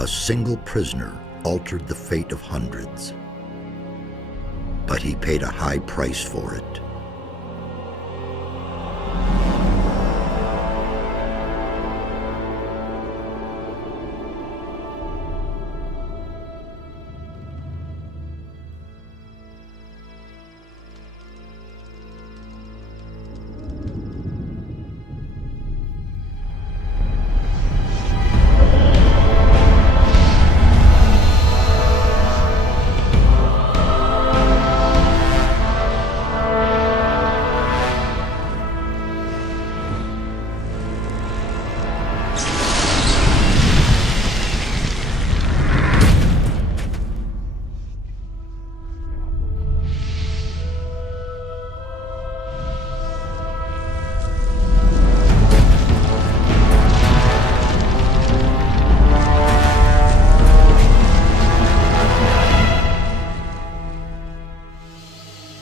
A single prisoner altered the fate of hundreds, but he paid a high price for it.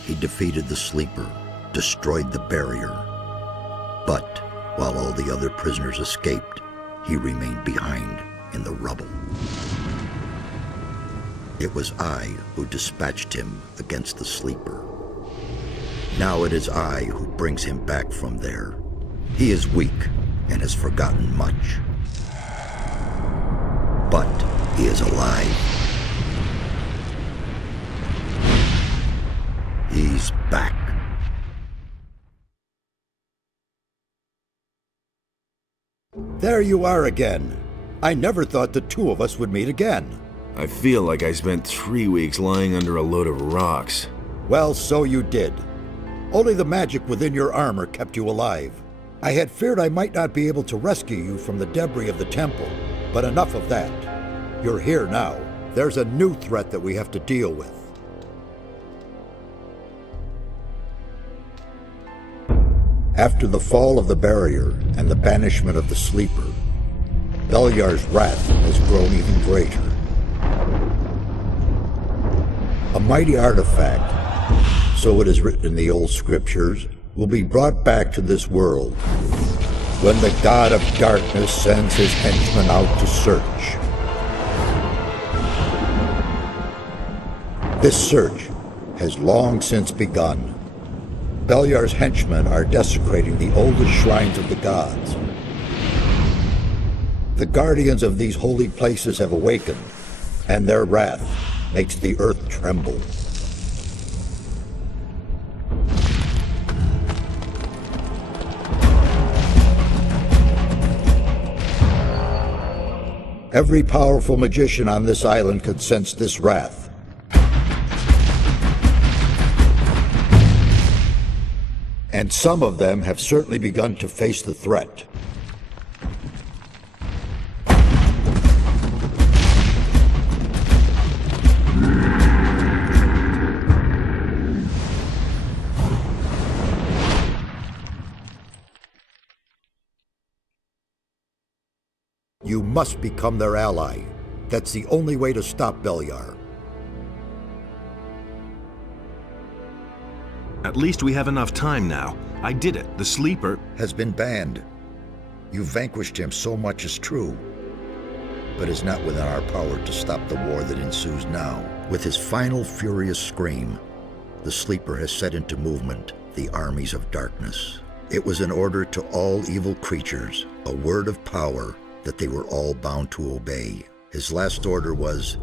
He defeated the Sleeper, destroyed the barrier. But while all the other prisoners escaped, he remained behind in the rubble. It was I who dispatched him against the Sleeper. Now it is I who brings him back from there. He is weak and has forgotten much. But he is alive. He's back. There you are again. I never thought the two of us would meet again. I feel like I spent 3 weeks lying under a load of rocks. Well, so you did. Only the magic within your armor kept you alive. I had feared I might not be able to rescue you from the debris of the temple, but enough of that. You're here now. There's a new threat that we have to deal with. After the fall of the barrier and the banishment of the Sleeper, Beliar's wrath has grown even greater. A mighty artifact, so it is written in the old scriptures, will be brought back to this world when the God of Darkness sends his henchmen out to search. This search has long since begun. Beliar's henchmen are desecrating the oldest shrines of the gods. The guardians of these holy places have awakened, and their wrath makes the earth tremble. Every powerful magician on this island could sense this wrath. And some of them have certainly begun to face the threat. You must become their ally. That's the only way to stop Beliar. At least we have enough time now. I did it. The Sleeper has been banned. You vanquished him, so much is true. But it's not within our power to stop the war that ensues now. With his final furious scream, the Sleeper has set into movement the armies of darkness. It was an order to all evil creatures, a word of power that they were all bound to obey. His last order was,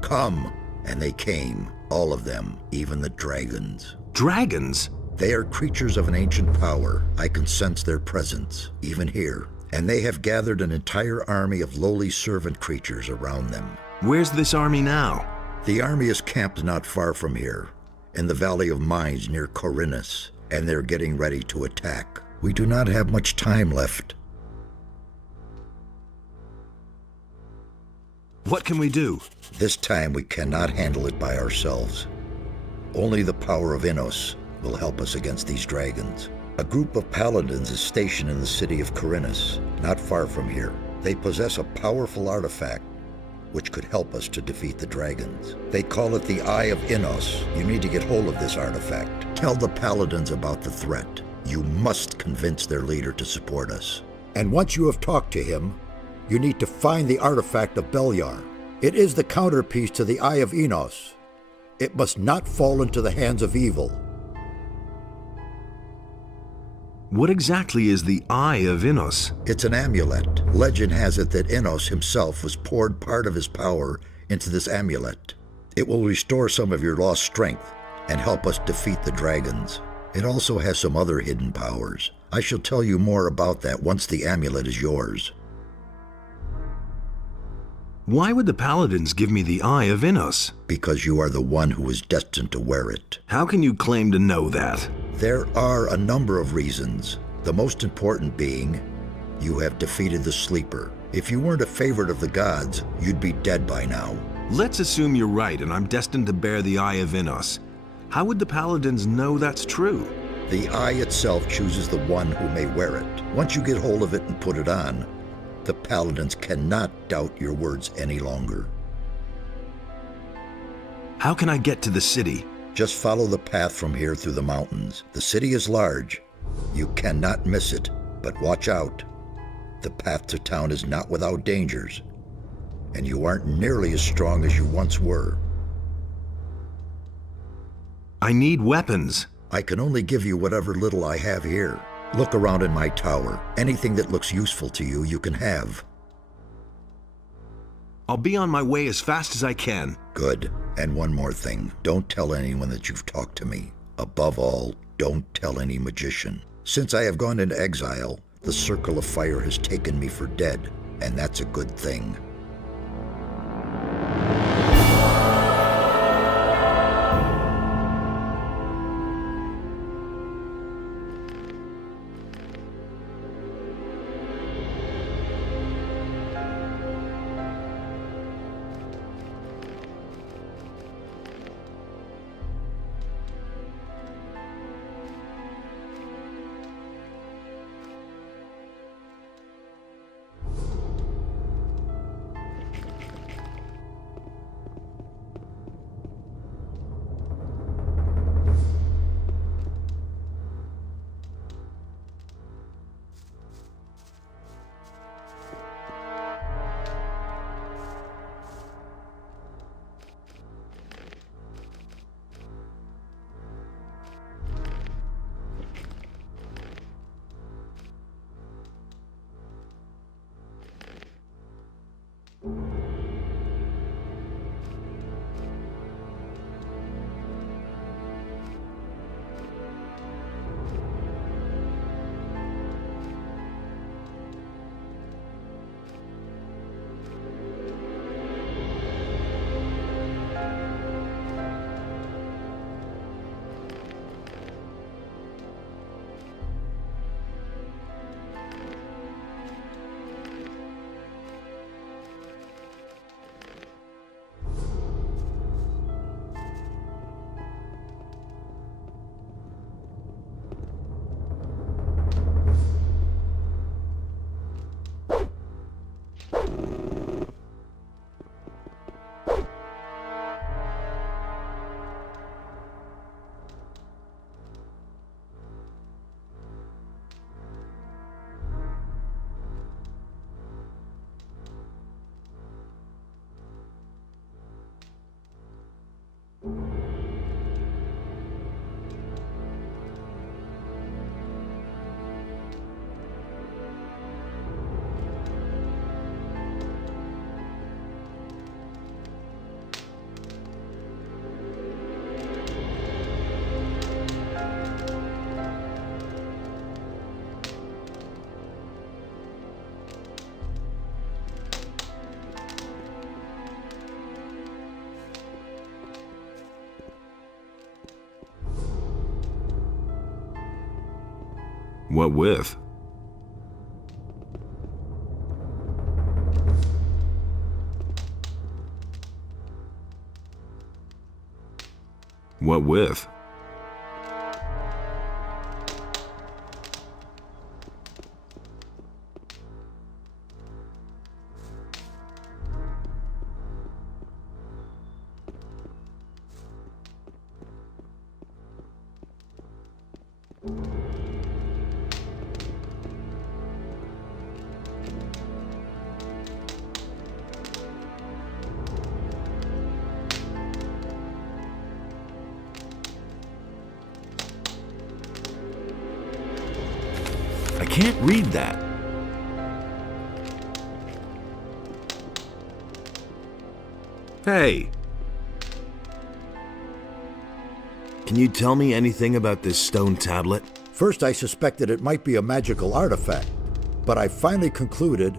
"Come!" And they came, all of them, even the dragons. Dragons? They are creatures of an ancient power. I can sense their presence, even here. And they have gathered an entire army of lowly servant creatures around them. Where's this army now? The army is camped not far from here, in the Valley of Mines near Corinus, and they're getting ready to attack. We do not have much time left. What can we do? This time we cannot handle it by ourselves. Only the power of Innos will help us against these dragons. A group of paladins is stationed in the city of Corinus, not far from here. They possess a powerful artifact which could help us to defeat the dragons. They call it the Eye of Innos. You need to get hold of this artifact. Tell the paladins about the threat. You must convince their leader to support us. And once you have talked to him, You need to find the artifact of Beliar. It is the counterpiece to the Eye of Enos. It must not fall into the hands of evil. What exactly is the Eye of Enos? It's an amulet. Legend has it that Enos himself was poured part of his power into this amulet. It will restore some of your lost strength and help us defeat the dragons. It also has some other hidden powers. I shall tell you more about that once the amulet is yours. Why would the Paladins give me the Eye of Enos? Because you are the one who is destined to wear it. How can you claim to know that? There are a number of reasons, the most important being you have defeated the Sleeper. If you weren't a favorite of the gods, you'd be dead by now. Let's assume you're right and I'm destined to bear the Eye of Enos. How would the Paladins know that's true? The eye itself chooses the one who may wear it. Once you get hold of it and put it on, the Paladins cannot doubt your words any longer. How can I get to the city? Just follow the path from here through the mountains. The city is large. You cannot miss it, but watch out. The path to town is not without dangers, and you aren't nearly as strong as you once were. I need weapons. I can only give you whatever little I have here. Look around in my tower. Anything that looks useful to you, you can have. I'll be on my way as fast as I can. Good. And one more thing. Don't tell anyone that you've talked to me. Above all, don't tell any magician. Since I have gone into exile, the Circle of Fire has taken me for dead, and that's a good thing. What with? What with? can't read that. Hey, Can you tell me anything about this stone tablet? First, I suspected it might be a magical artifact, but I finally concluded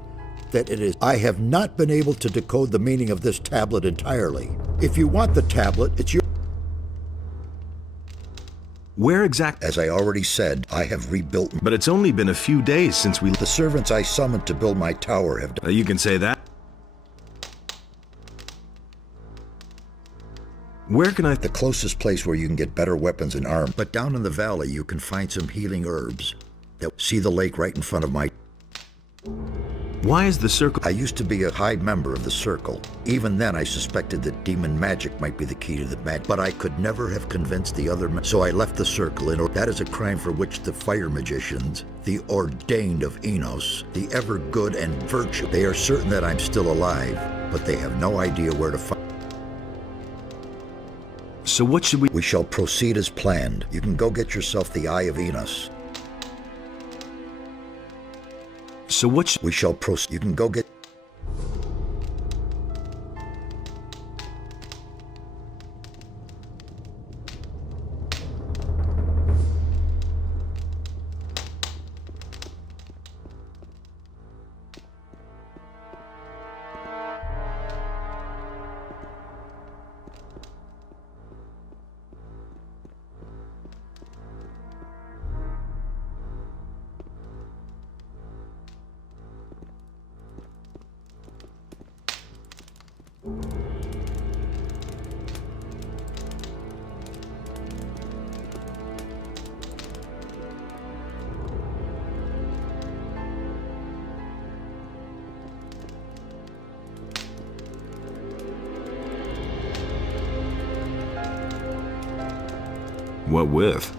that it is. I have not been able to decode the meaning of this tablet entirely. If you want the tablet, it's your. where exactly? As I already said, I have rebuilt. But it's only been a few days since we... The servants I summoned to build my tower have done. You can say that. Where can I... The closest place where you can get better weapons and armor. But down in the valley, you can find some healing herbs. See the lake right in front of my... Why is the circle... I used to be a high member of the Circle. Even then, I suspected that demon magic might be the key to the magic. But I could never have convinced the other... So I left the Circle, and that is a crime for which the fire magicians, the ordained of Enos, the ever good and virtue, they are certain that I'm still alive, but they have no idea where to find... So what should we... We shall proceed as planned. You can go get yourself the Eye of Enos. So what should... We shall proceed. You can go get... What with?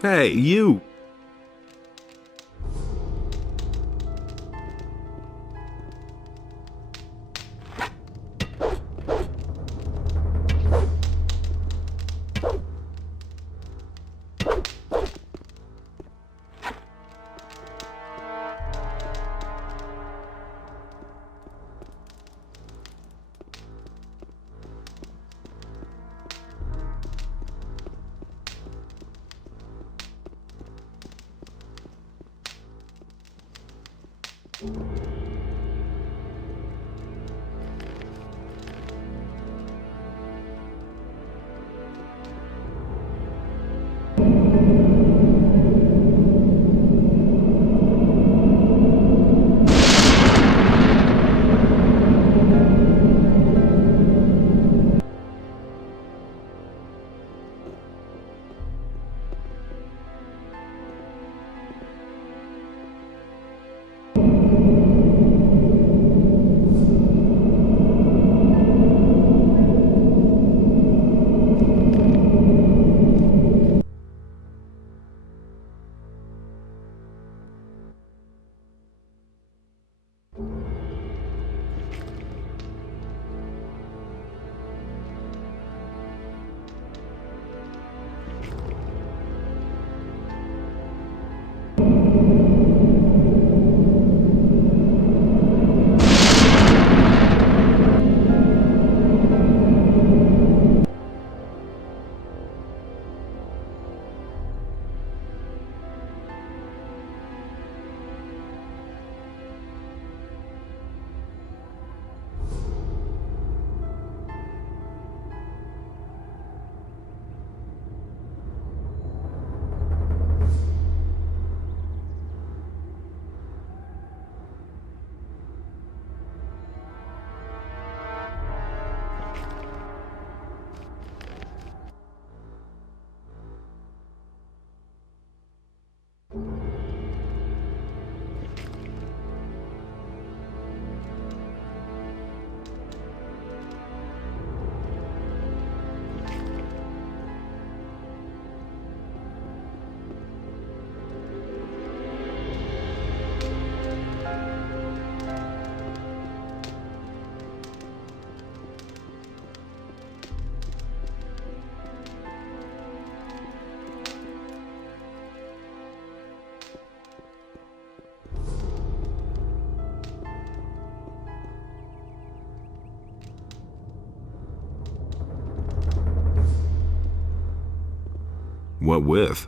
Hey, you! What with?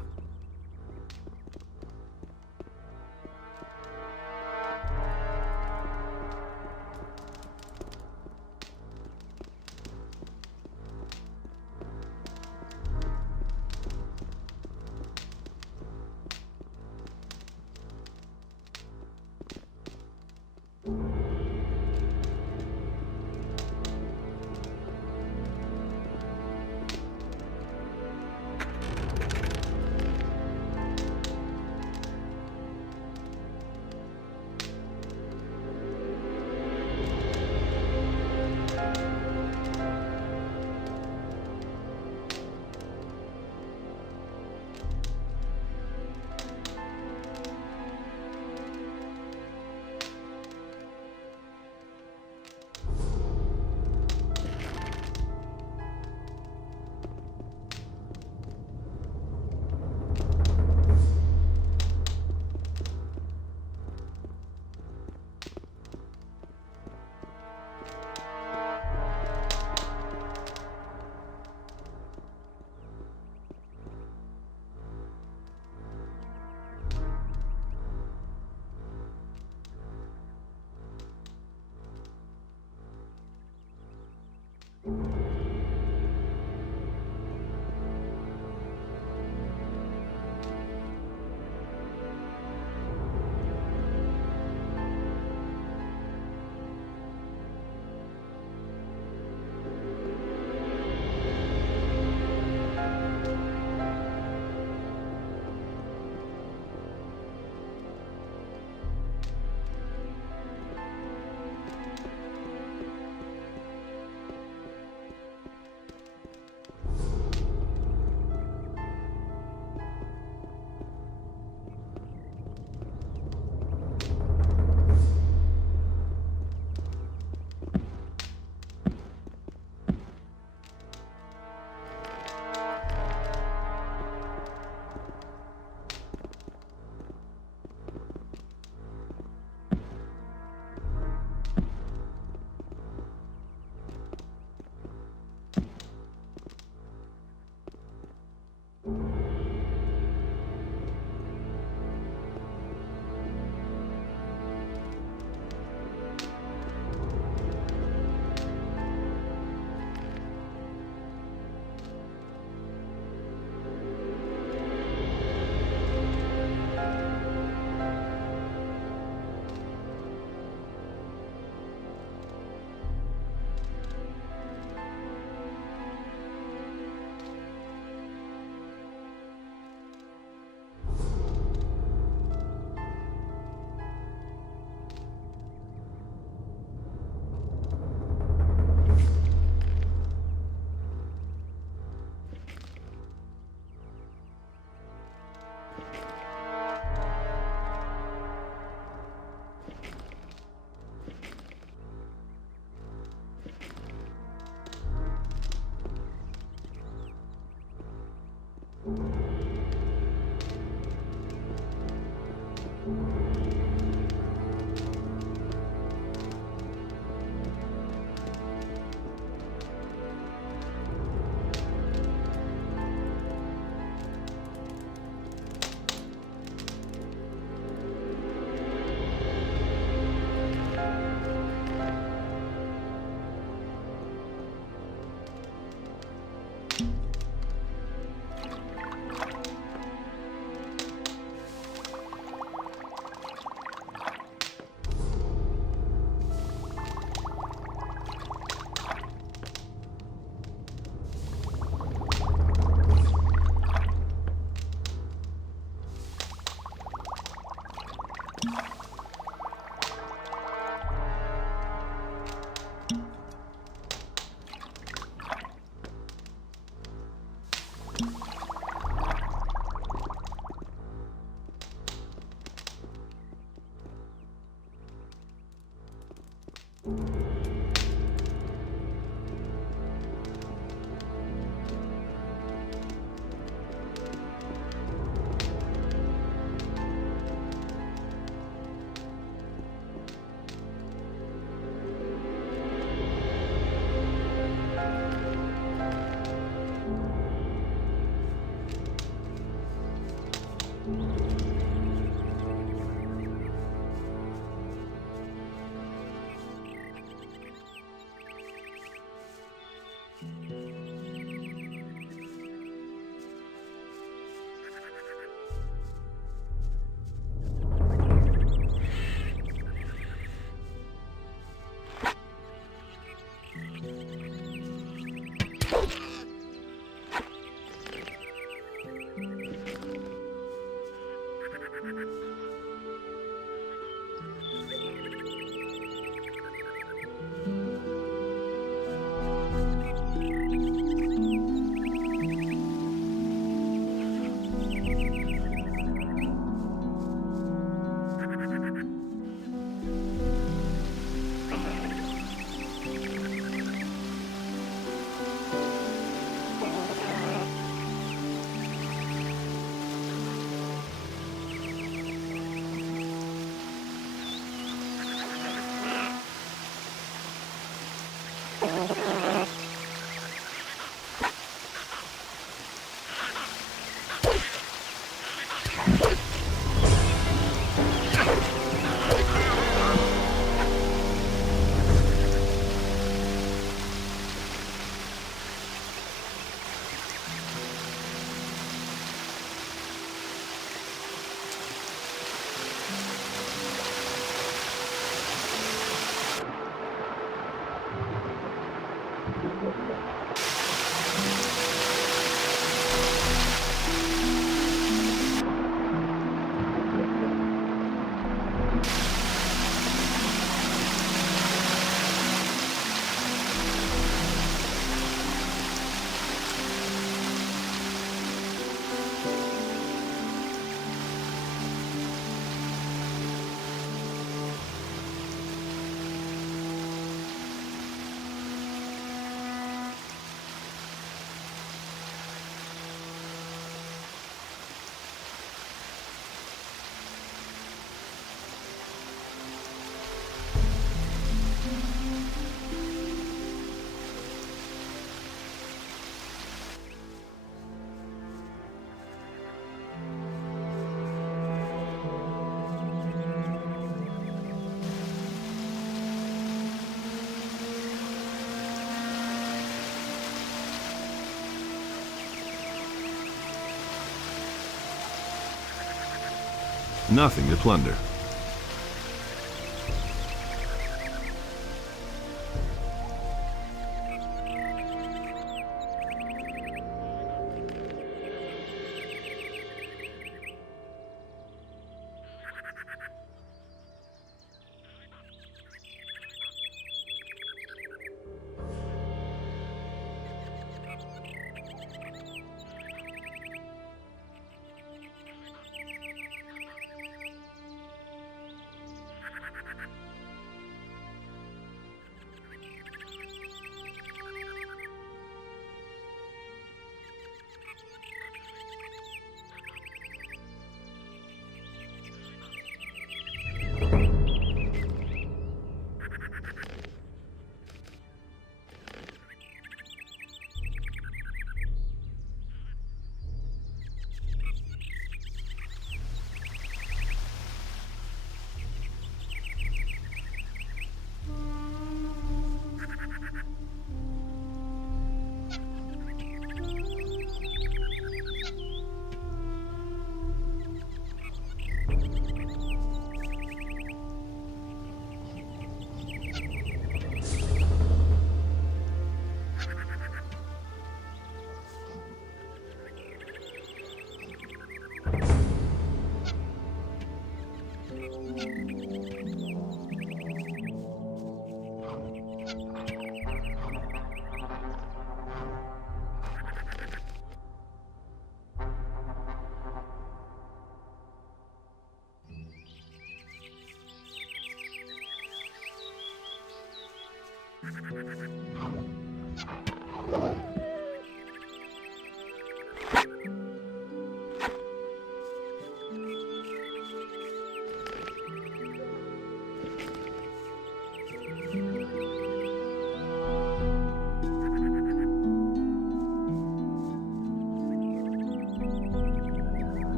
Nothing to plunder.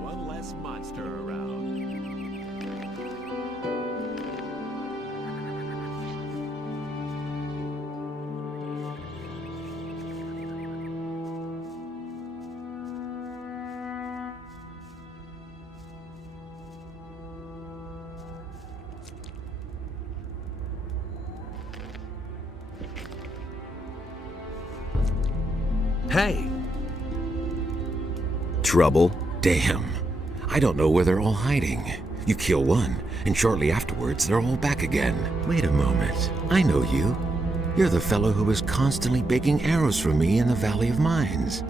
One less monster around. Hey! Trouble? Damn. I don't know where they're all hiding. You kill one, and shortly afterwards they're all back again. Wait a moment. I know you. You're the fellow who was constantly baking arrows for me in the Valley of Mines.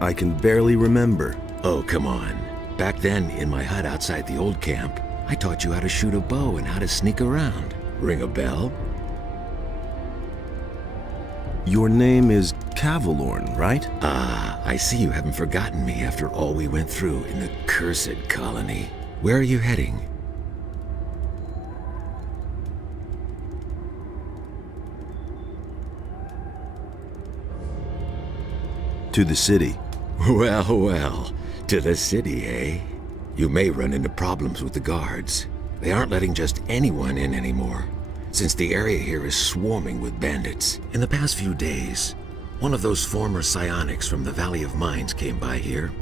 I can barely remember. Oh, come on. Back then, in my hut outside the old camp, I taught you how to shoot a bow and how to sneak around. Ring a bell? Your name is Cavalorn, right? Ah, I see you haven't forgotten me after all we went through in the cursed colony. Where are you heading? To the city. Well, well, to the city, eh? You may run into problems with the guards. They aren't letting just anyone in anymore, since the area here is swarming with bandits. In the past few days, one of those former psionics from the Valley of Mines came by here.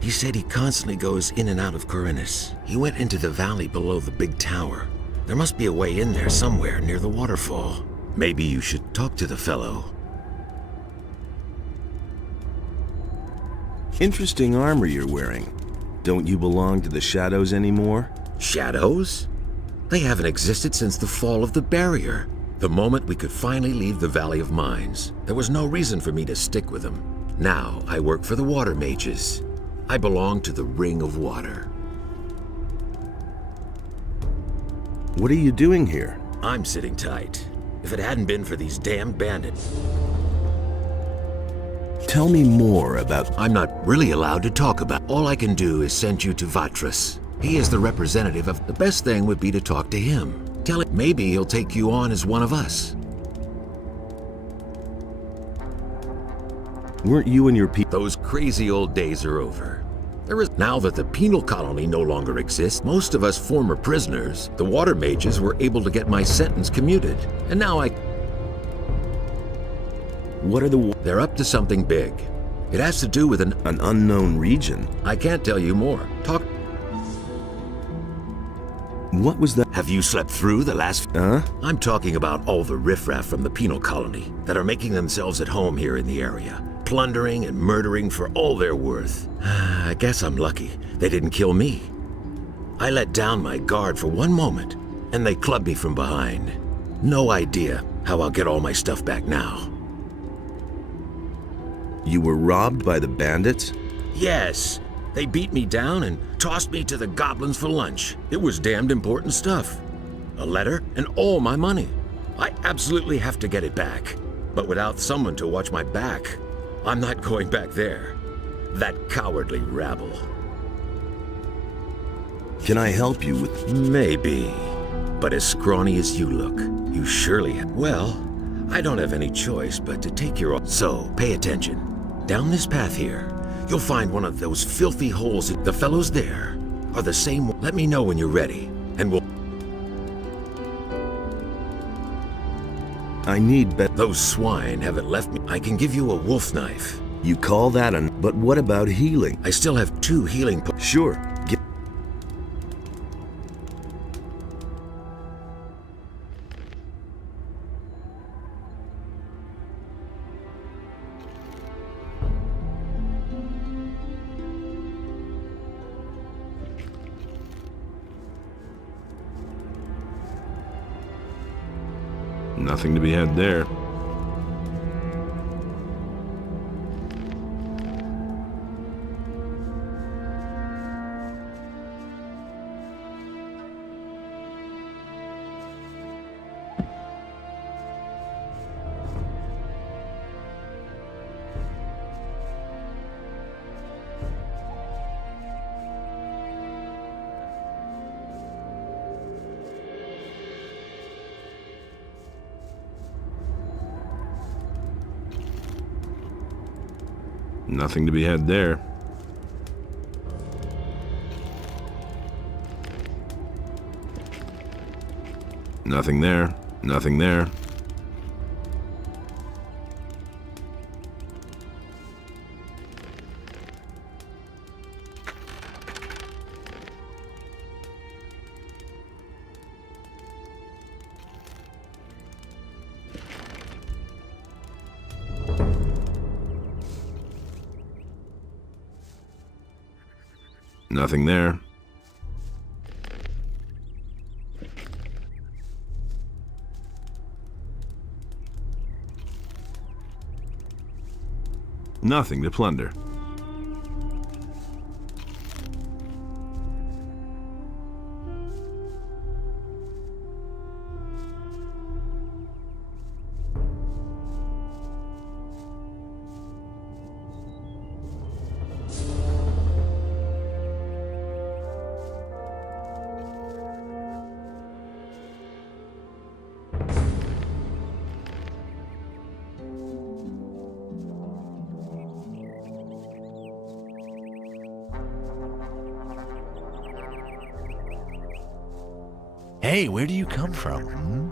He said he constantly goes in and out of Corinus. He went into the valley below the big tower. There must be a way in there somewhere near the waterfall. Maybe you should talk to the fellow. Interesting armor you're wearing. Don't you belong to the Shadows anymore? Shadows? They haven't existed since the fall of the barrier. The moment we could finally leave the Valley of Mines, there was no reason for me to stick with them. Now I work for the Water Mages. I belong to the Ring of Water. What are you doing here? I'm sitting tight. If it hadn't been for these damn bandits, Tell me more about... I'm not really allowed to talk about. All I can do is send you to Vatras. He is the representative of... The best thing would be to talk to him. Tell him maybe he'll take you on as one of us. Weren't you and your people... Those crazy old days are over. Now that the penal colony no longer exists, most of us former prisoners, the Water Mages were able to get my sentence commuted. And now What are the... They're up to something big. It has to do with an unknown region? I can't tell you more. Talk. What was that? Have you slept through the last... Huh? I'm talking about all the riffraff from the penal colony that are making themselves at home here in the area, plundering and murdering for all they're worth. I guess I'm lucky they didn't kill me. I let down my guard for one moment, and they clubbed me from behind. No idea how I'll get all my stuff back now. You were robbed by the bandits? Yes, they beat me down and tossed me to the goblins for lunch. It was damned important stuff. A letter and all my money. I absolutely have to get it back. But without someone to watch my back, I'm not going back there. That cowardly rabble. Can I help you with... Maybe. But as scrawny as you look, you surely have... Well, I don't have any choice but to take your... So, pay attention. Down this path here, you'll find one of those filthy holes. The fellows there are the same... Let me know when you're ready, and we'll... I need Those swine haven't left me. I can give you a wolf knife. You call that an... But what about healing? I still have 2 healing Sure. Nothing to be had there. Nothing to be had there. Nothing there. Nothing there. Nothing there. Nothing to plunder. Hey, where do you come from?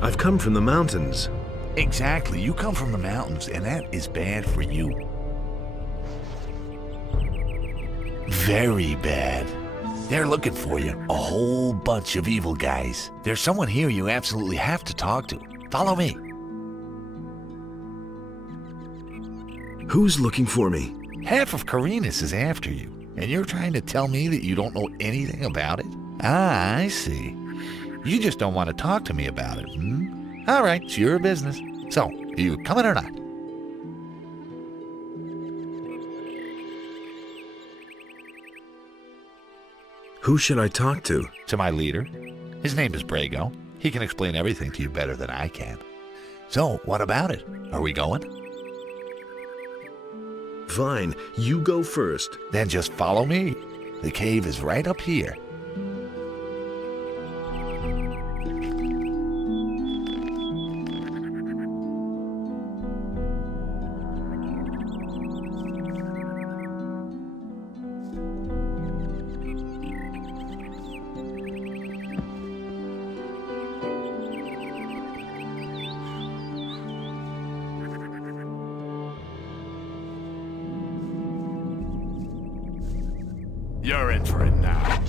I've come from the mountains. Exactly, you come from the mountains, and that is bad for you. Very bad. They're looking for you, a whole bunch of evil guys. There's someone here you absolutely have to talk to. Follow me. Who's looking for me? Half of Carinus is after you, and you're trying to tell me that you don't know anything about it? Ah, I see. You just don't want to talk to me about it, All right, it's your business. So, are you coming or not? Who should I talk to? To my leader. His name is Brago. He can explain everything to you better than I can. So, what about it? Are we going? Fine, you go first. Then just follow me. The cave is right up here. You're in for it now.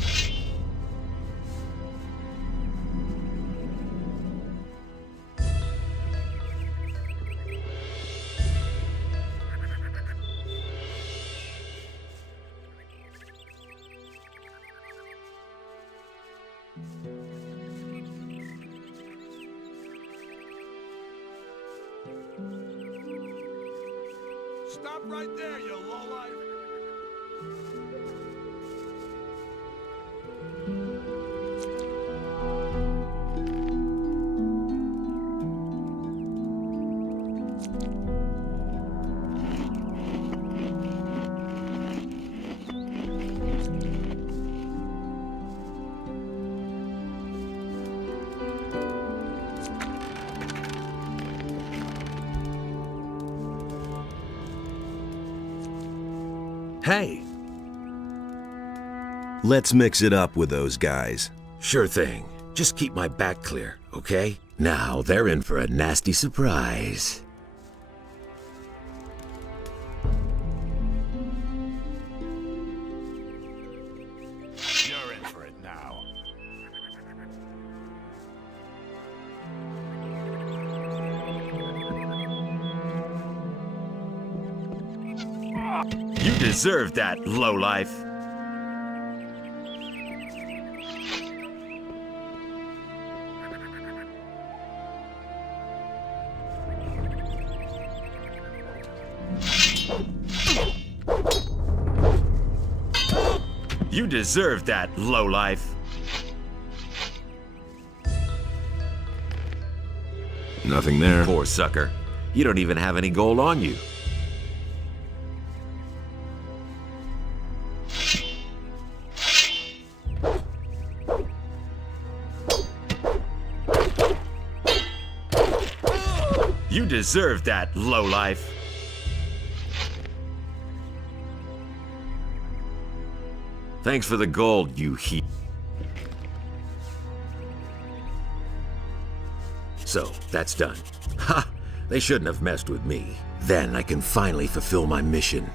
Stop right there, you lowlife! Hey! Let's mix it up with those guys. Sure thing. Just keep my back clear, okay? Now they're in for a nasty surprise. You're in for it now. You deserve that, lowlife. You deserve that, lowlife. Nothing there. Poor sucker. You don't even have any gold on you. You deserve that, lowlife. Thanks for the gold, you he. So, that's done. Ha! They shouldn't have messed with me. Then I can finally fulfill my mission.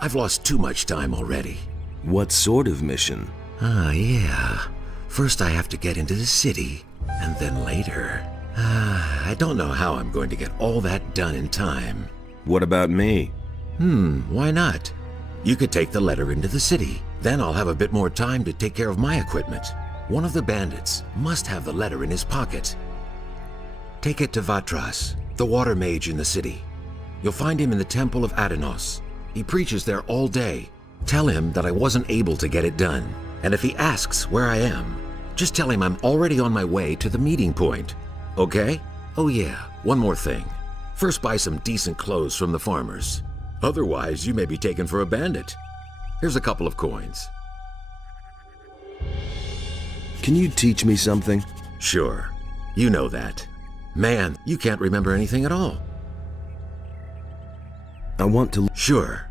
I've lost too much time already. What sort of mission? Yeah. First I have to get into the city, and then later. I don't know how I'm going to get all that done in time. What about me? Why not? You could take the letter into the city. Then I'll have a bit more time to take care of my equipment. One of the bandits must have the letter in his pocket. Take it to Vatras, the water mage in the city. You'll find him in the Temple of Adenos. He preaches there all day. Tell him that I wasn't able to get it done. And if he asks where I am, just tell him I'm already on my way to the meeting point. Okay? Oh yeah, one more thing. First buy some decent clothes from the farmers. Otherwise, you may be taken for a bandit. Here's a couple of coins. Can you teach me something? Sure. You know that. Man, you can't remember anything at all. I want to... Sure.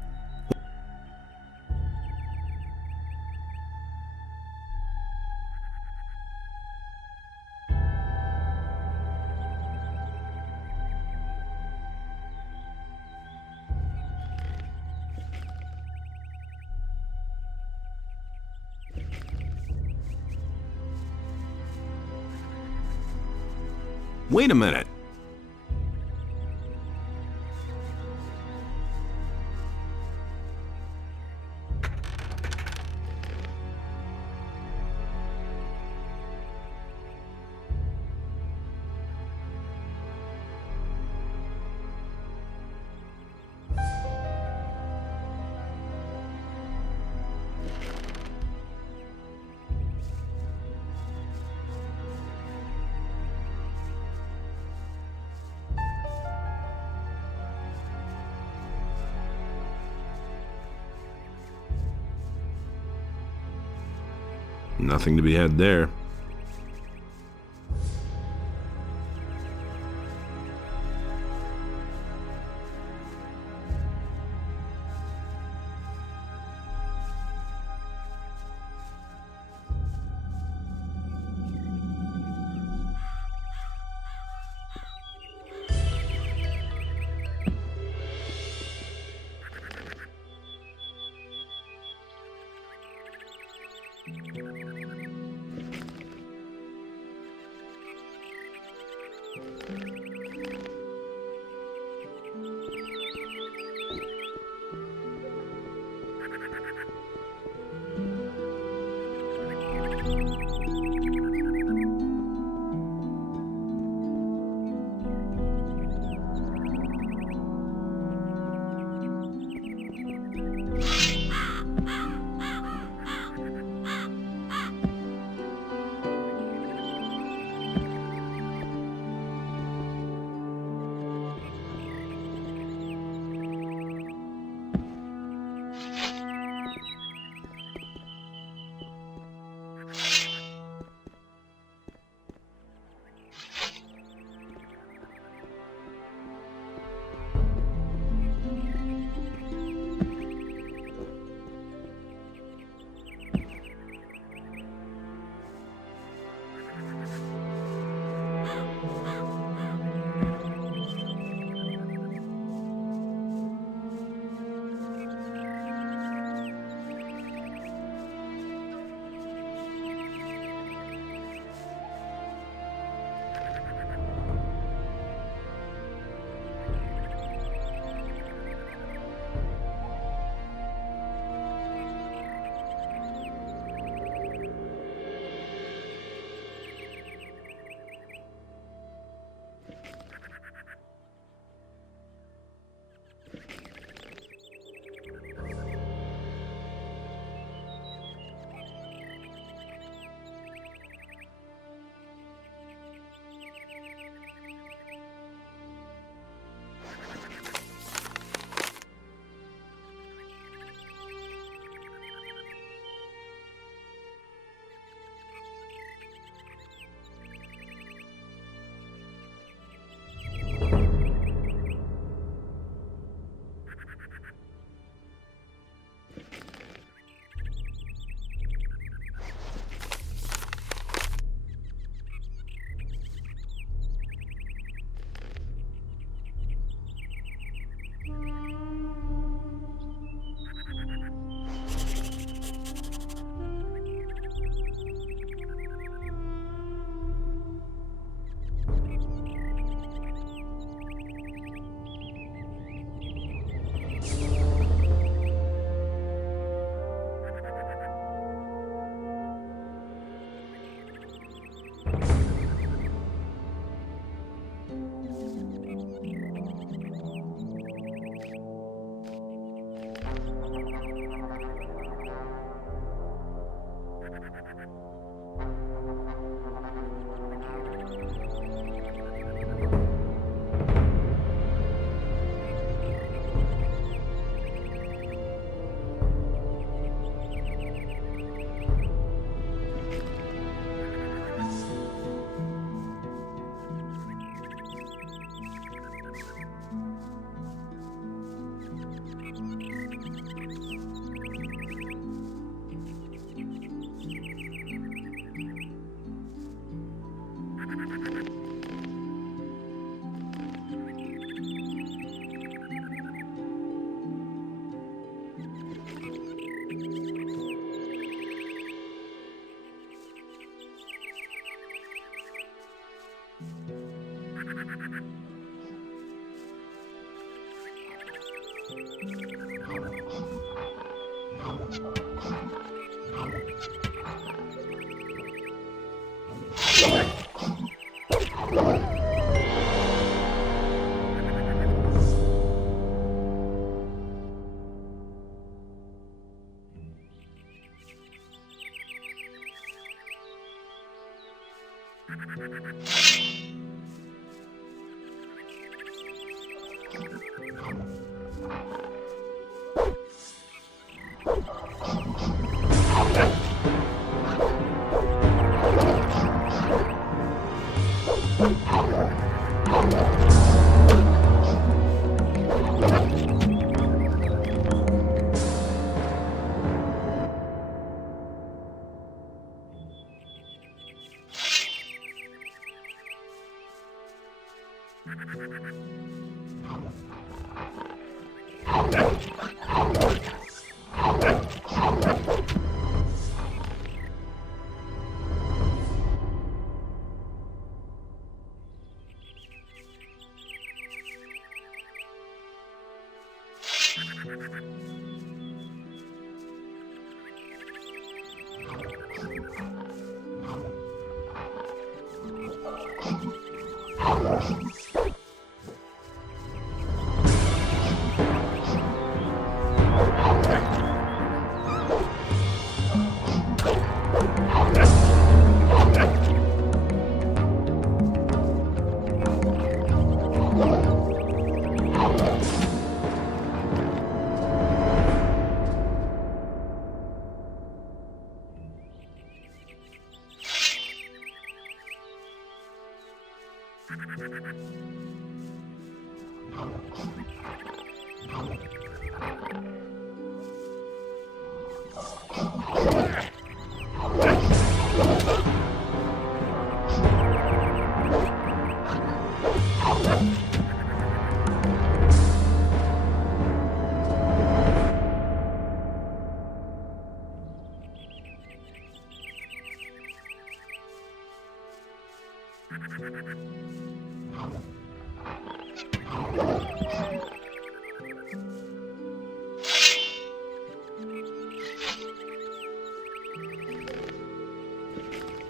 Wait a minute. Nothing to be had there.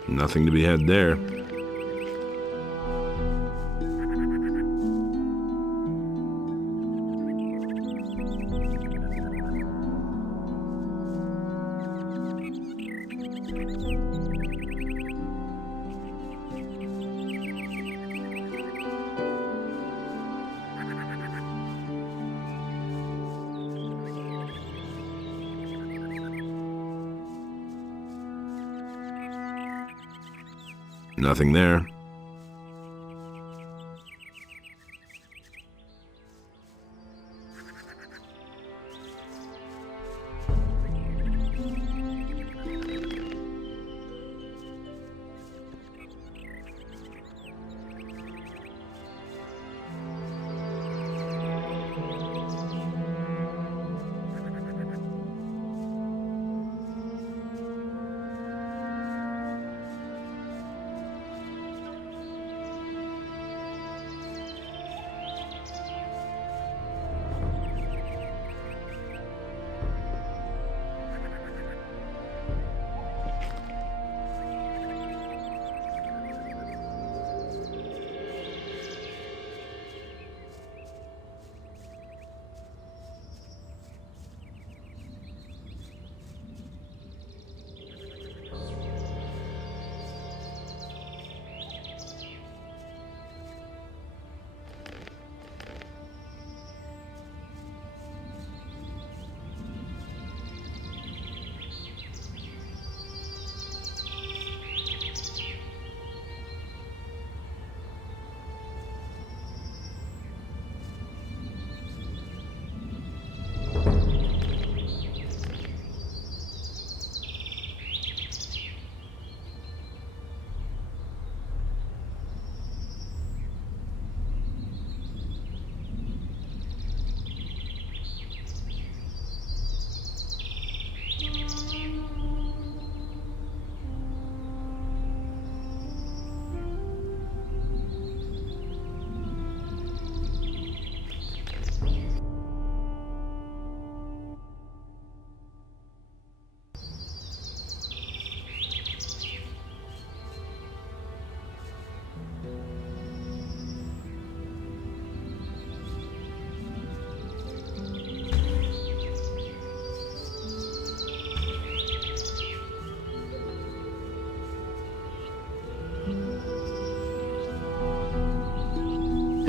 Nothing to be had there. Nothing there.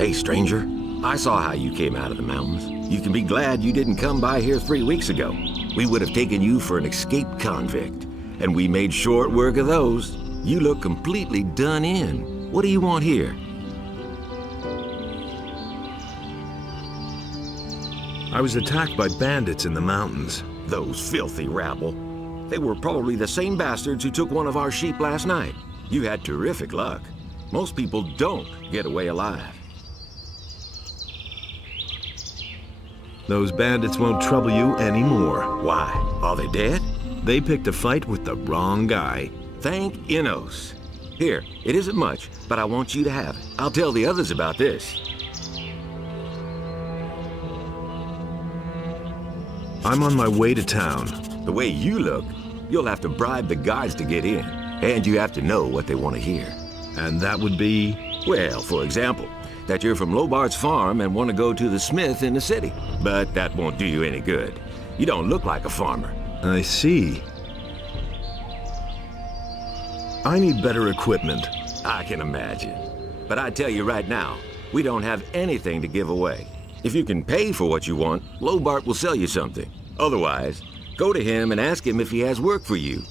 Hey, stranger. I saw how you came out of the mountains. You can be glad you didn't come by here 3 weeks ago. We would have taken you for an escaped convict, and we made short work of those. You look completely done in. What do you want here? I was attacked by bandits in the mountains. Those filthy rabble. They were probably the same bastards who took one of our sheep last night. You had terrific luck. Most people don't get away alive. Those bandits won't trouble you anymore. Why? Are they dead? They picked a fight with the wrong guy. Thank Innos. Here, it isn't much, but I want you to have it. I'll tell the others about this. I'm on my way to town. The way you look, you'll have to bribe the guards to get in. And you have to know what they want to hear. And that would be? Well, for example, that you're from Lobart's farm and want to go to the smith in the city. But that won't do you any good. You don't look like a farmer. I see. I need better equipment. I can imagine. But I tell you right now, we don't have anything to give away. If you can pay for what you want, Lobart will sell you something. Otherwise, go to him and ask him if he has work for you.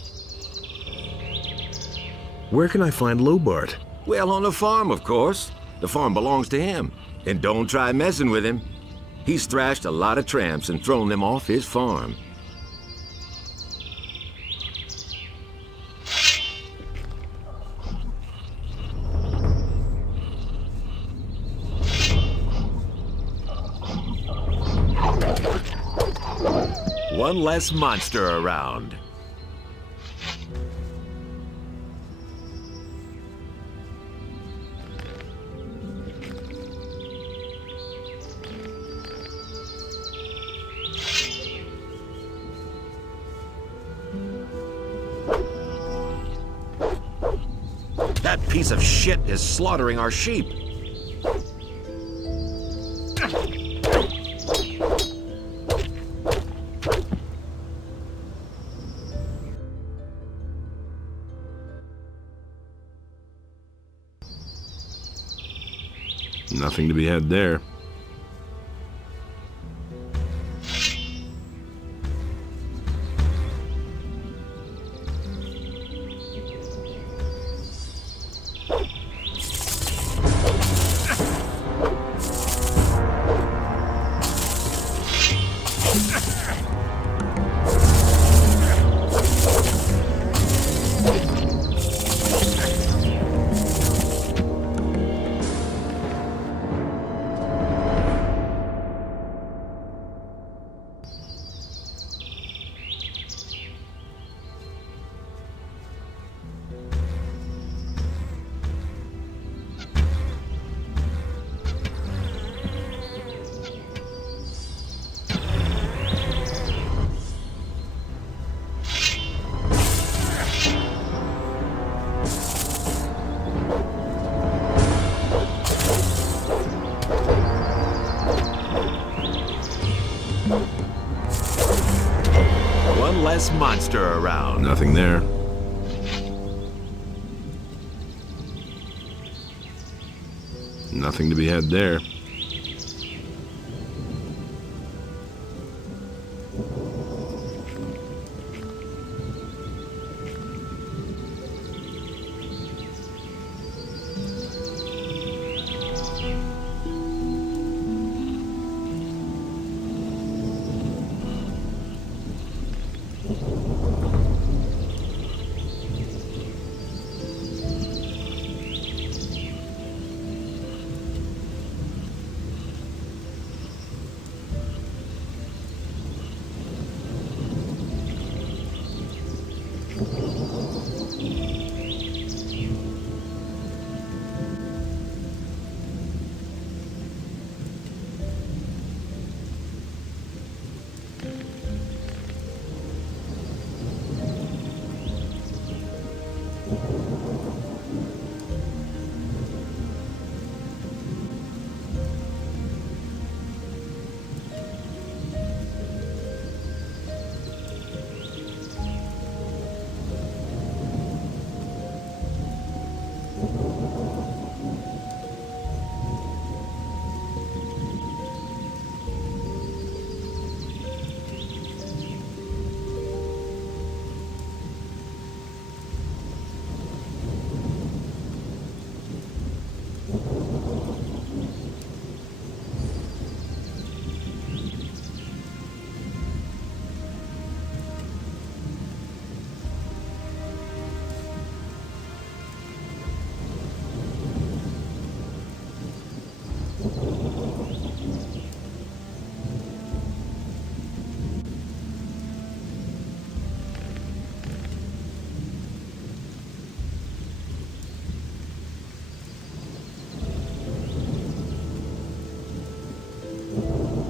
Where can I find Lobart? Well, on the farm, of course. The farm belongs to him. And don't try messing with him. He's thrashed a lot of tramps and thrown them off his farm. One less monster around. That piece of shit is slaughtering our sheep. Nothing to be had there. One less monster around. Nothing there. Nothing to be had there.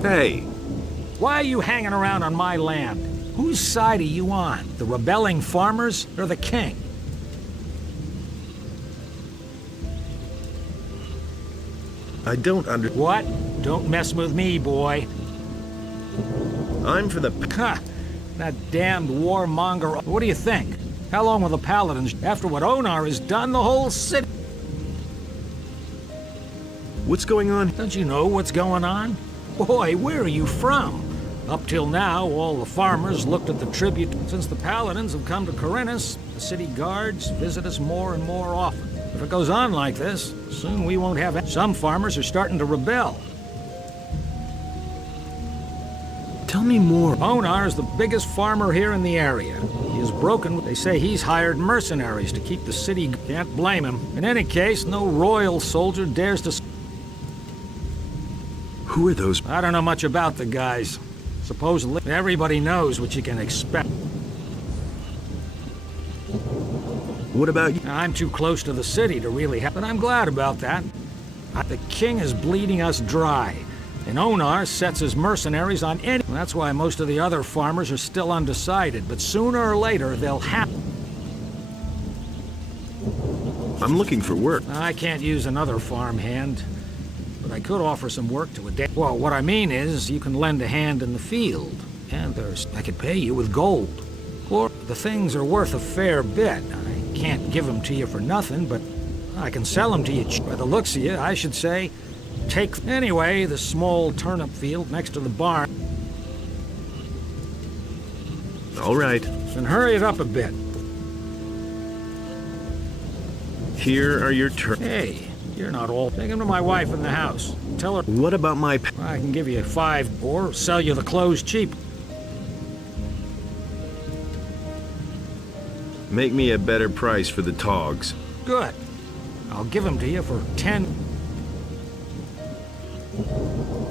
Hey, Why are you hanging around on my land? Whose side are you on? The rebelling farmers or the king? I don't What? Don't mess with me, boy. I'm for the... Ha! That damned warmonger. What do you think? How long will the Paladins, after what Onar has done, the whole city? What's going on? Don't you know what's going on? Boy, where are you from? Up till now, all the farmers looked at the tribute. Since the Paladins have come to Corinthus, the city guards visit us more and more often. If it goes on like this, soon we won't have... Some farmers are starting to rebel. Tell me more. Onar is the biggest farmer here in the area. He is broken. They say he's hired mercenaries to keep the city. Can't blame him. In any case, no royal soldier dares to... Who are those? I don't know much about the guys. Supposedly, everybody knows what you can expect. What about you? I'm too close to the city to really but I'm glad about that. The king is bleeding us dry, and Onar sets his mercenaries on any... That's why most of the other farmers are still undecided, but sooner or later they'll have... I'm looking for work. I can't use another farmhand, but I could offer some work to a day. Well, what I mean is, you can lend a hand in the field, and I could pay you with gold. Or the things are worth a fair bit. I can't give them to you for nothing, but I can sell them to you. By the looks of you, I should say, take... Anyway, the small turnip field next to the barn. All right. And hurry it up a bit. Here are your Hey, you're not old. Take them to my wife in the house. Tell her... What about my... I can give you 5, or sell you the clothes cheap. Make me a better price for the togs. Good. I'll give them to you for 10.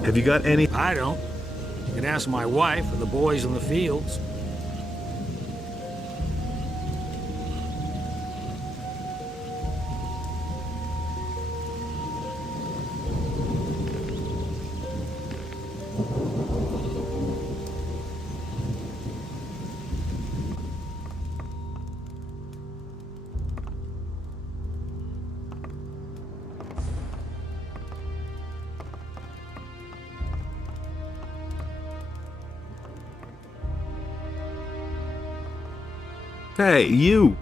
Have you got any? I don't. You can ask my wife or the boys in the fields. Hey, you!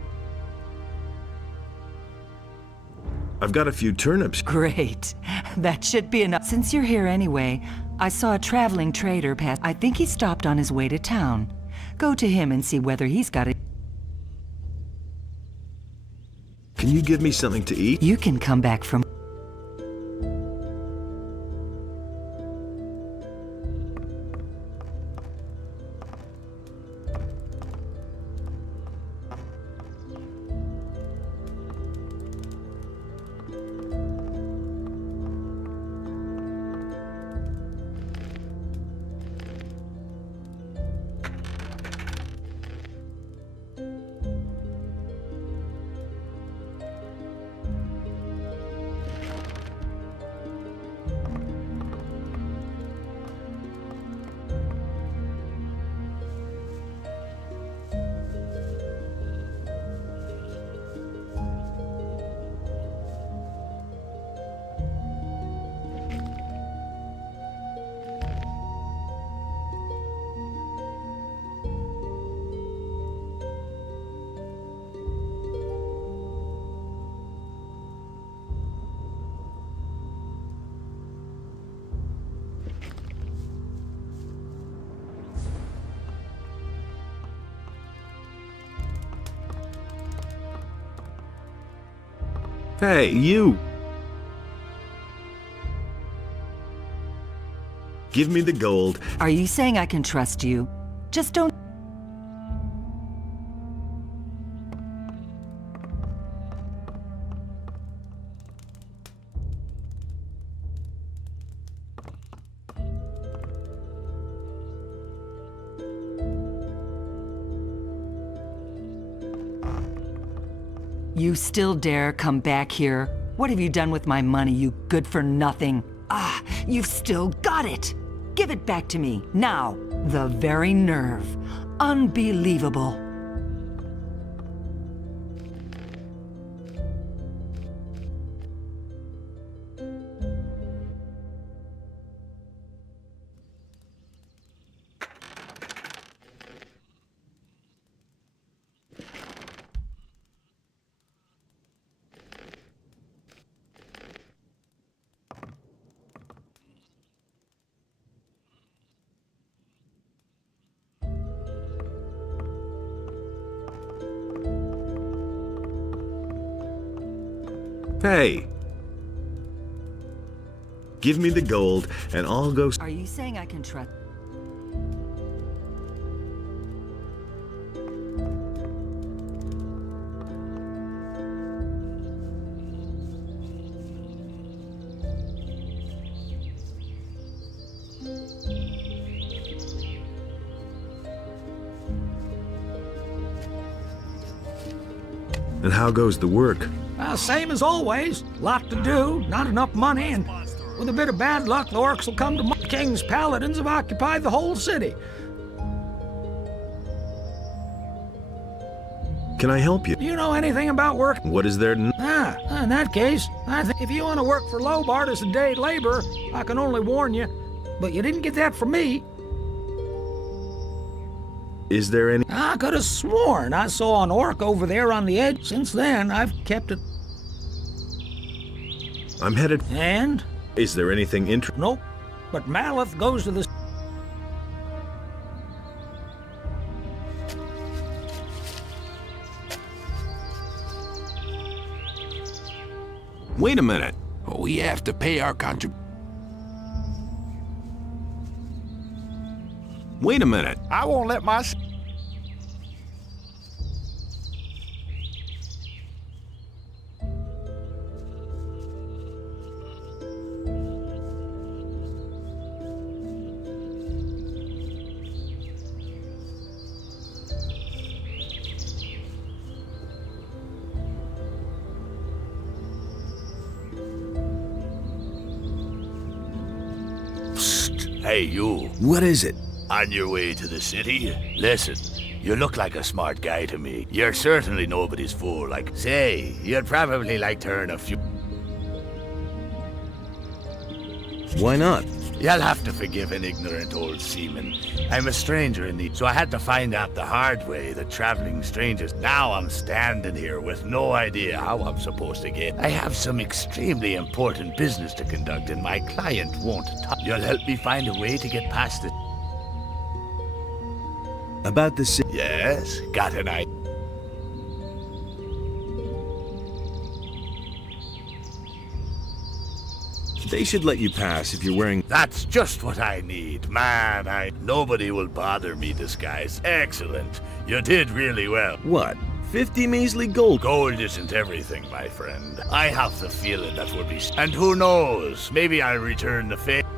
I've got a few turnips. Great. That should be enough. Since you're here anyway, I saw a traveling trader pass. I think he stopped on his way to town. Go to him and see whether he's got it. Can you give me something to eat? You can come back from... Hey, you! Give me the gold. Are you saying I can trust you? Just don't... You still dare come back here? What have you done with my money, you good-for-nothing? Ah, you've still got it! Give it back to me, now! The very nerve. Unbelievable. Hey! Give me the gold, and I'll go... Are you saying I can trust? And how goes the work? Same as always. Lot to do, not enough money, and with a bit of bad luck, the orcs will come to King's paladins have occupied the whole city. Can I help you? Do you know anything about work? What is there? In that case, I think if you want to work for Lobart as a day laborer, I can only warn you. But you didn't get that from me. Is there any... I could have sworn I saw an orc over there on the edge. Since then, I've kept it. I'm headed... And? Is there anything interesting? Nope. But Maleth goes to the... Wait a minute. We have to pay our Wait a minute. I won't let my... Hey, you. What is it? On your way to the city? Listen, you look like a smart guy to me. You're certainly nobody's fool. Like, say, you'd probably like to earn a few... Why not? You'll have to forgive an ignorant old seaman. I'm a stranger in the... So I had to find out the hard way that traveling strangers... Now I'm standing here with no idea how I'm supposed to get... I have some extremely important business to conduct and my client won't talk. You'll help me find a way to get past it. About the city. Yes, got an idea. They should let you pass if you're wearing... That's just what I need. Man, nobody will bother me disguised. Excellent. You did really well. What? 50 measly gold? Gold isn't everything, my friend. I have the feeling that will be... And who knows? Maybe I'll return the favor.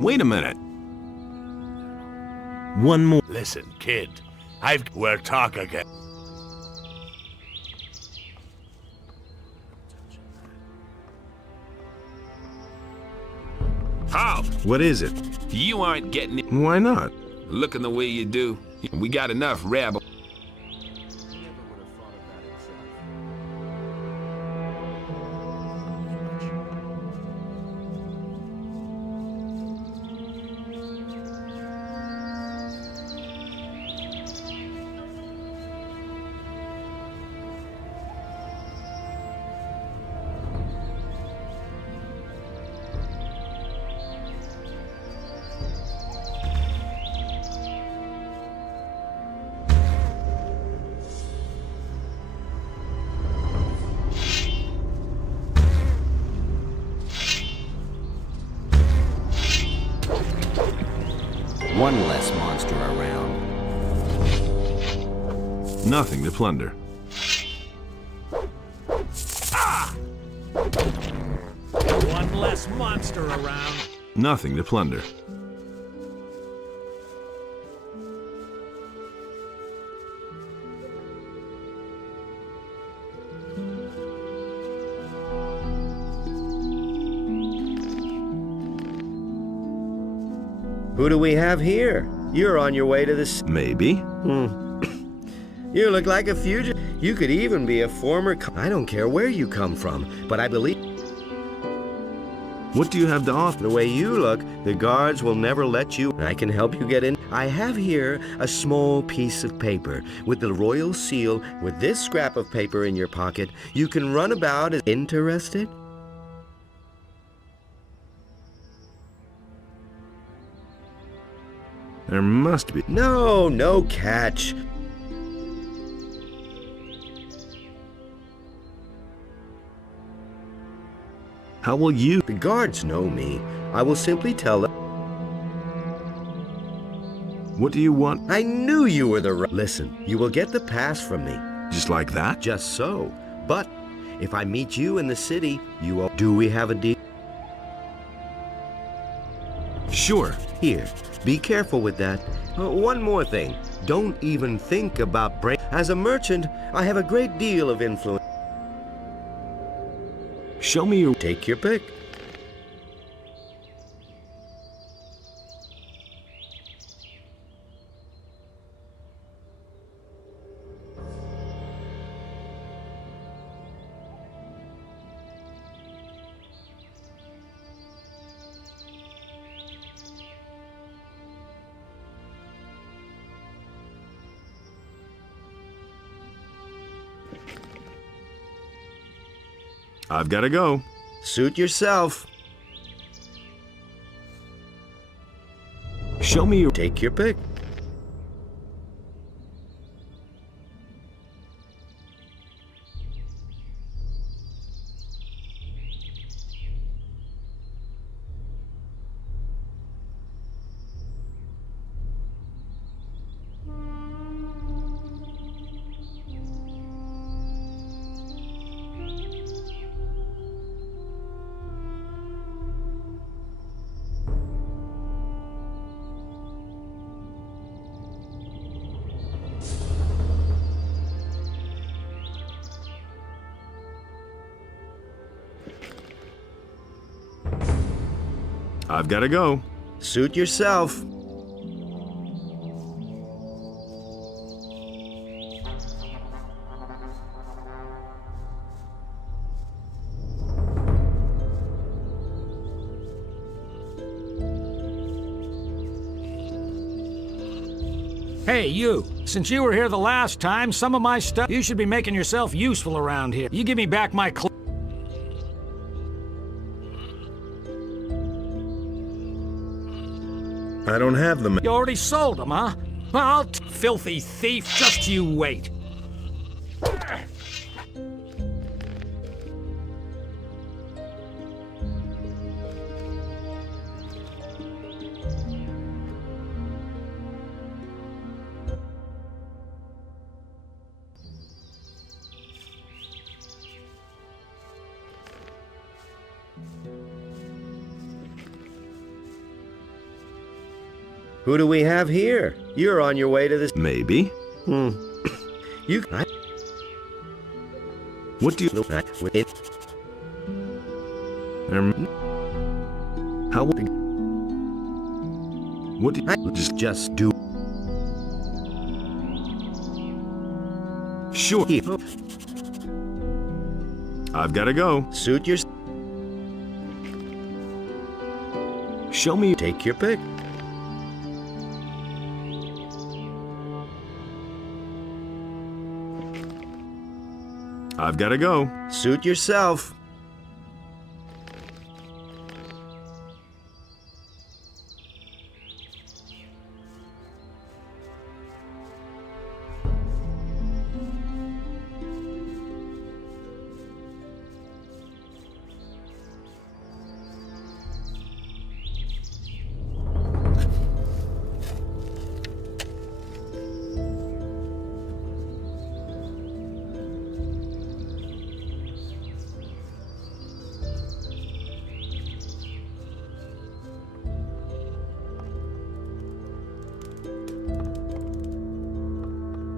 Wait a minute. One more. Listen, kid. We'll talk again. How? What is it? You aren't getting it. Why not? Looking the way you do. We got enough rabble. One less monster around. Nothing to plunder. One less monster around. Nothing to plunder. Who do we have here? You're on your way to the... Maybe. You look like a fugitive. You could even be a former... I don't care where you come from, but I believe... What do you have to offer? The way you look, the guards will never let you... I can help you get in. I have here a small piece of paper with the royal seal. With this scrap of paper in your pocket, you can run about as... Interested? There must be. No catch. How will you? The guards know me. I will simply tell them. What do you want? I knew you were the right. Listen, you will get the pass from me. Just like that? Just so. But if I meet you in the city, you will... Do we have a deal? Sure. Here, be careful with that. One more thing. Don't even think about break. As a merchant, I have a great deal of influence. Show me your... Take your pick. I've got to go. Suit yourself. Show me your... Take your pick. I've got to go. Suit yourself. Hey, you. Since you were here the last time, some of my stuff... You should be making yourself useful around here. You give me back my clothes. I don't have them. You already sold them, huh? Well, filthy thief, just you wait. Who do we have here? You're on your way to this... Maybe. You... What do you... How... What do you... Just do... Sure. I've got to go. Suit your... Show me... Take your pick. I've got to go. Suit yourself.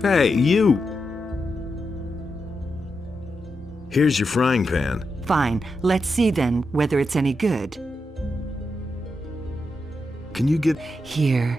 Hey, you! Here's your frying pan. Fine. Let's see then whether it's any good. Can you give... Here.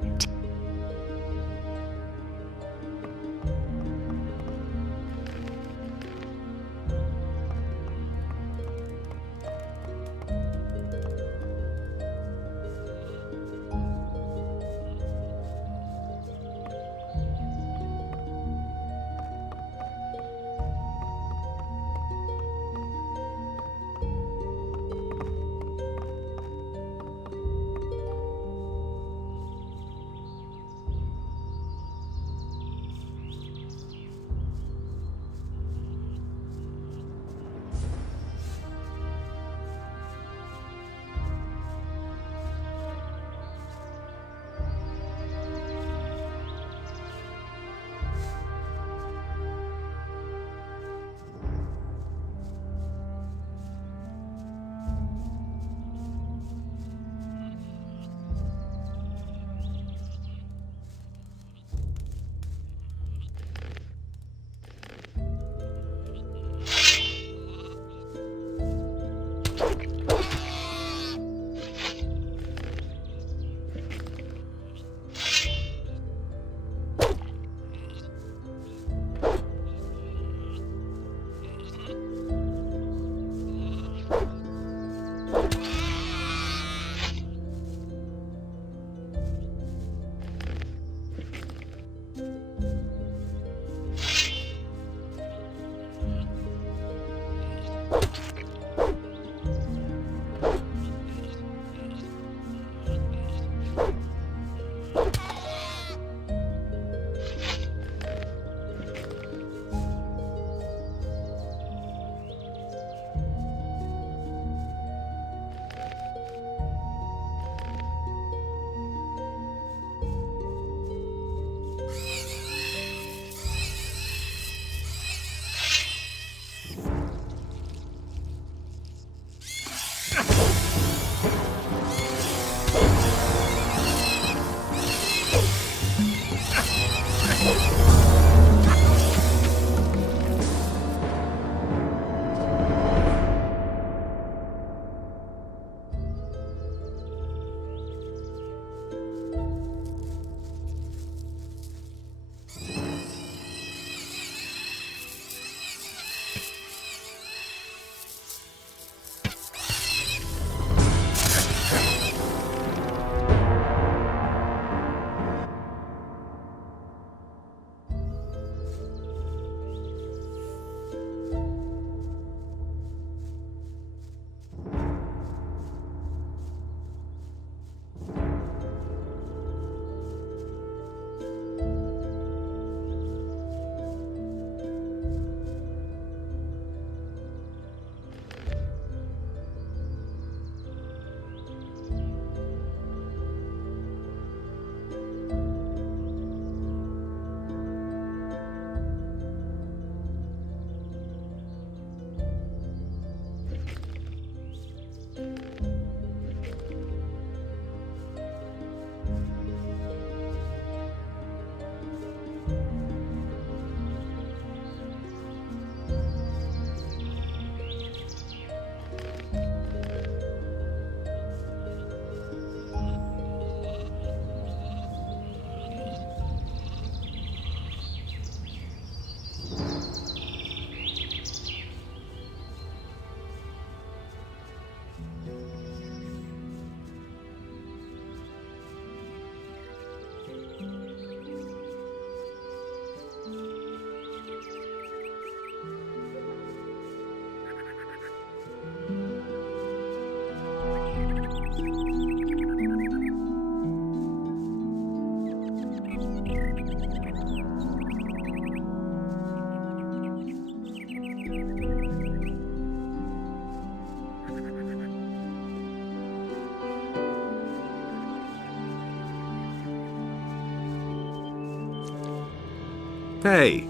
Hey!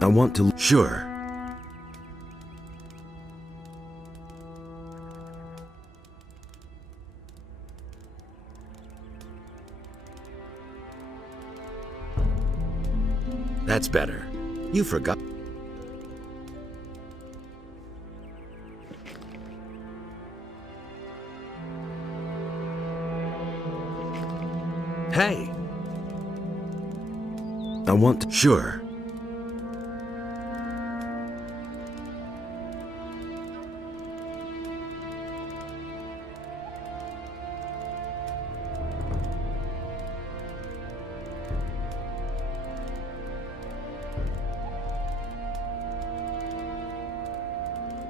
I want to... Sure. That's better. You forgot. Hey! I want to... Sure.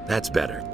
That's better.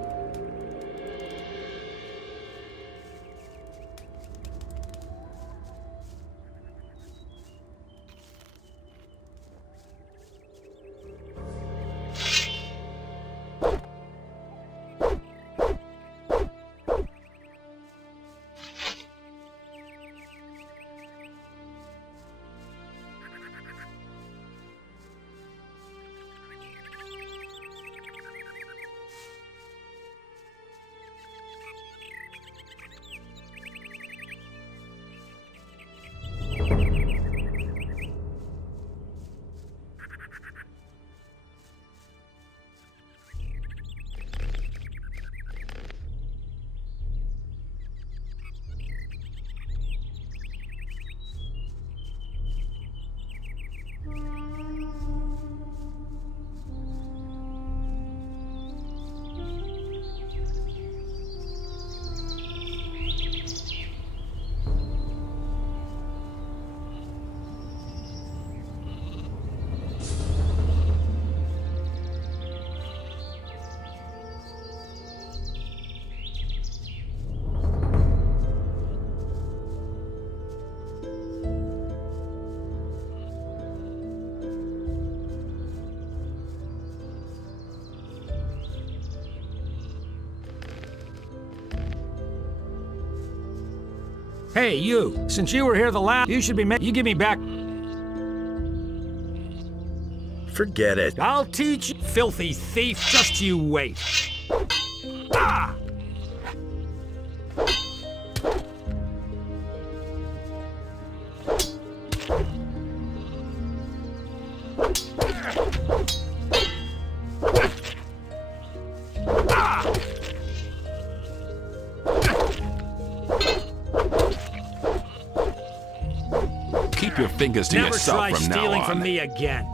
Hey, you. Since you were here the last, you should be you give me back. Forget it. I'll teach you, filthy thief. Just you wait. Ah! Keep your fingers to Never yourself try from now stealing on. from me again.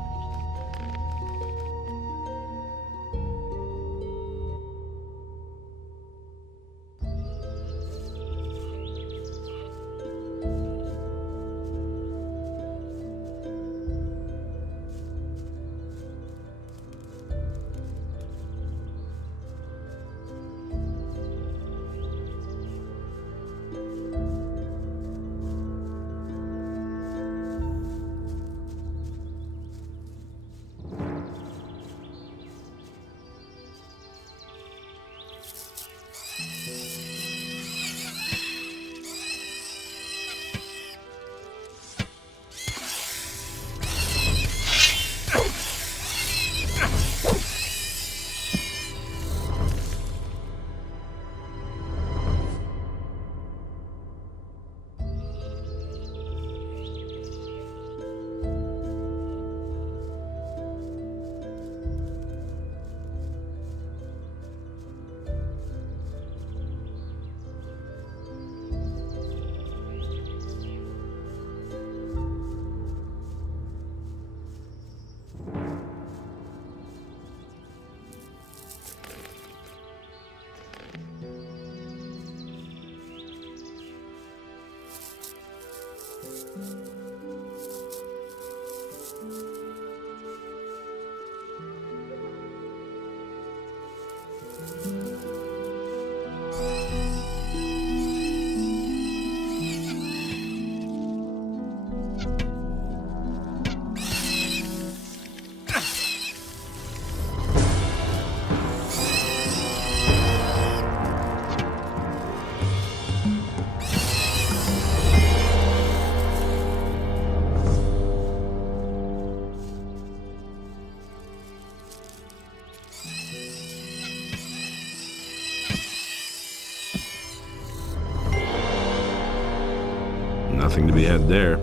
Nothing to be had there.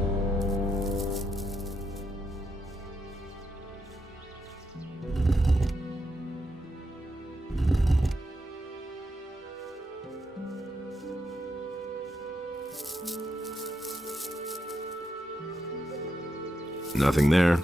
Nothing there.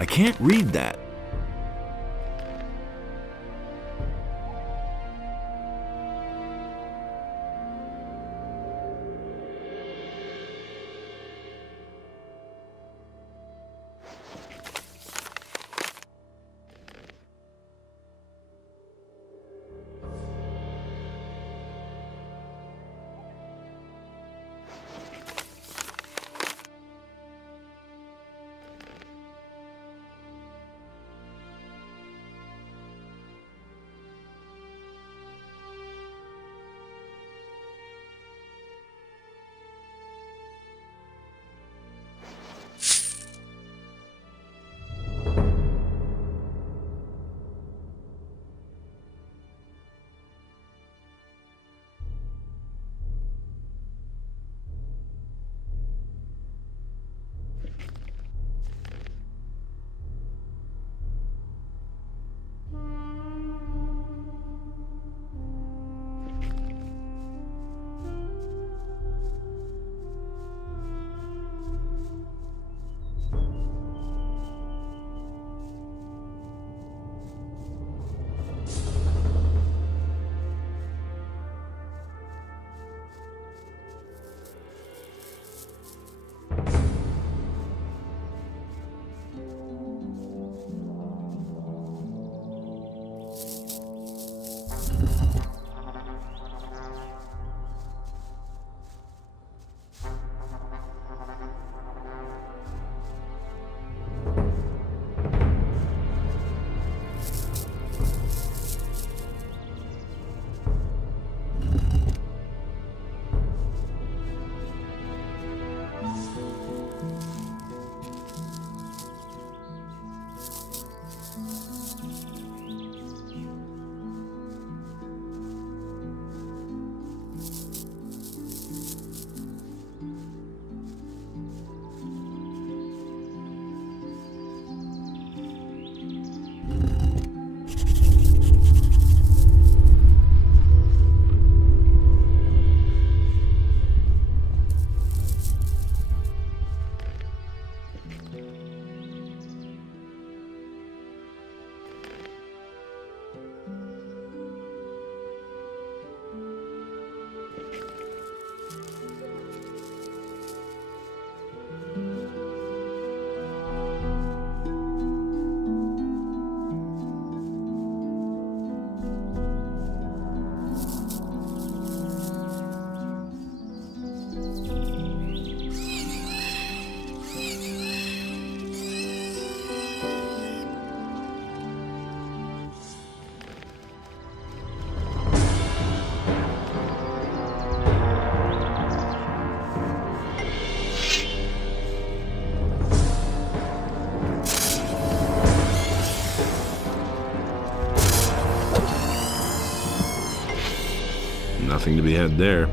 I can't read that. Nothing to be had there.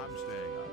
I'm staying out.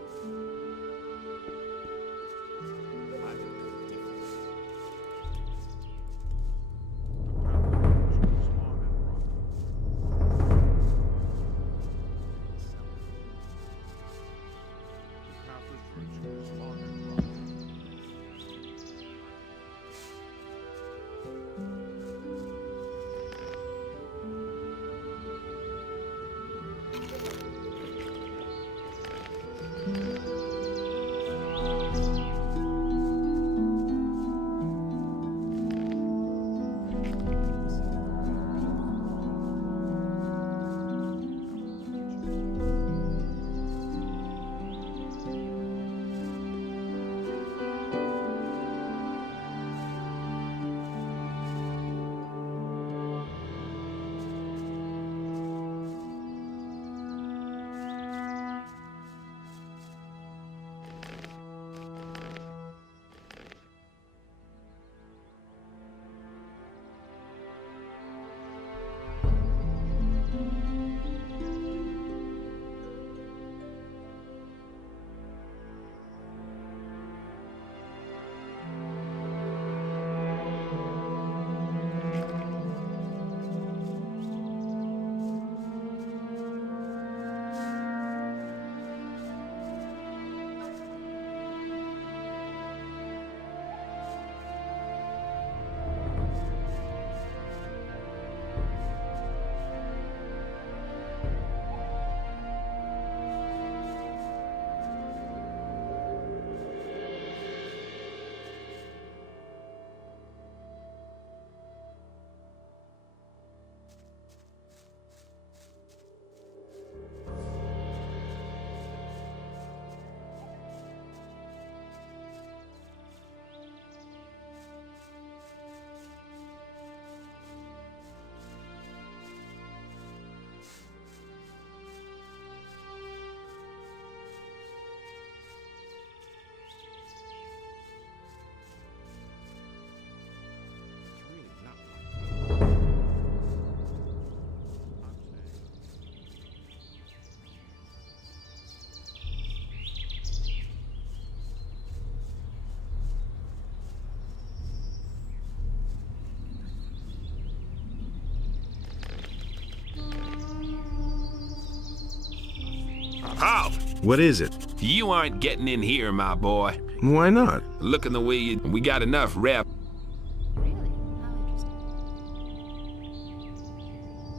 Halt! What is it? You aren't getting in here, my boy. Why not? Looking the way you... We got enough rep.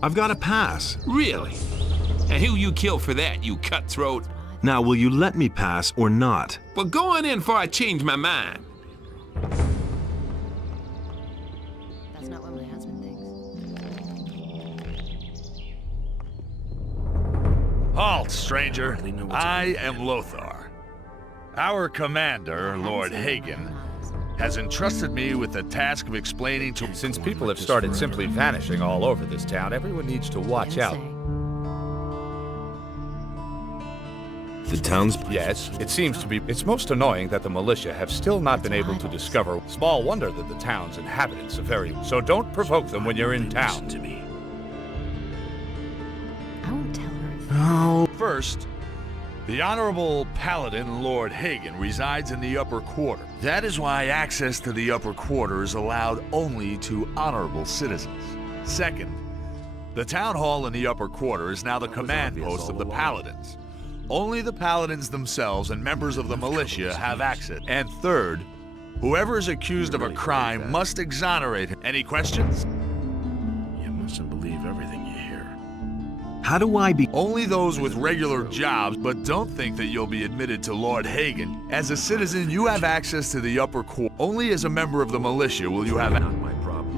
I've got a pass. Really? And who you kill for that, you cutthroat? Now, will you let me pass or not? Well, go on in before I change my mind. That's not what my husband thinks. Halt, stranger. I am Lothar. Our commander, Lord Hagen, has entrusted me with the task of explaining to... Since people have started simply vanishing all over this town, everyone needs to watch out. The town's... Yes, it seems to be. It's most annoying that the militia have still not been able to discover. Small wonder that the town's inhabitants are very... So don't provoke them when you're in town. Listen to me. I won't tell her. Oh. First, the Honorable Paladin Lord Hagen resides in the upper quarter. That is why access to the upper quarter is allowed only to honorable citizens. Second, the town hall in the upper quarter is now the command post of the Paladins. Only the Paladins themselves and members of the militia have access. And third, whoever is accused of a crime must exonerate him. Any questions? You mustn't believe everything you hear. How do I be... Only those with regular jobs, but don't think that you'll be admitted to Lord Hagen. As a citizen, you have access to the upper quarter. Only as a member of the militia will you have... Not my problem.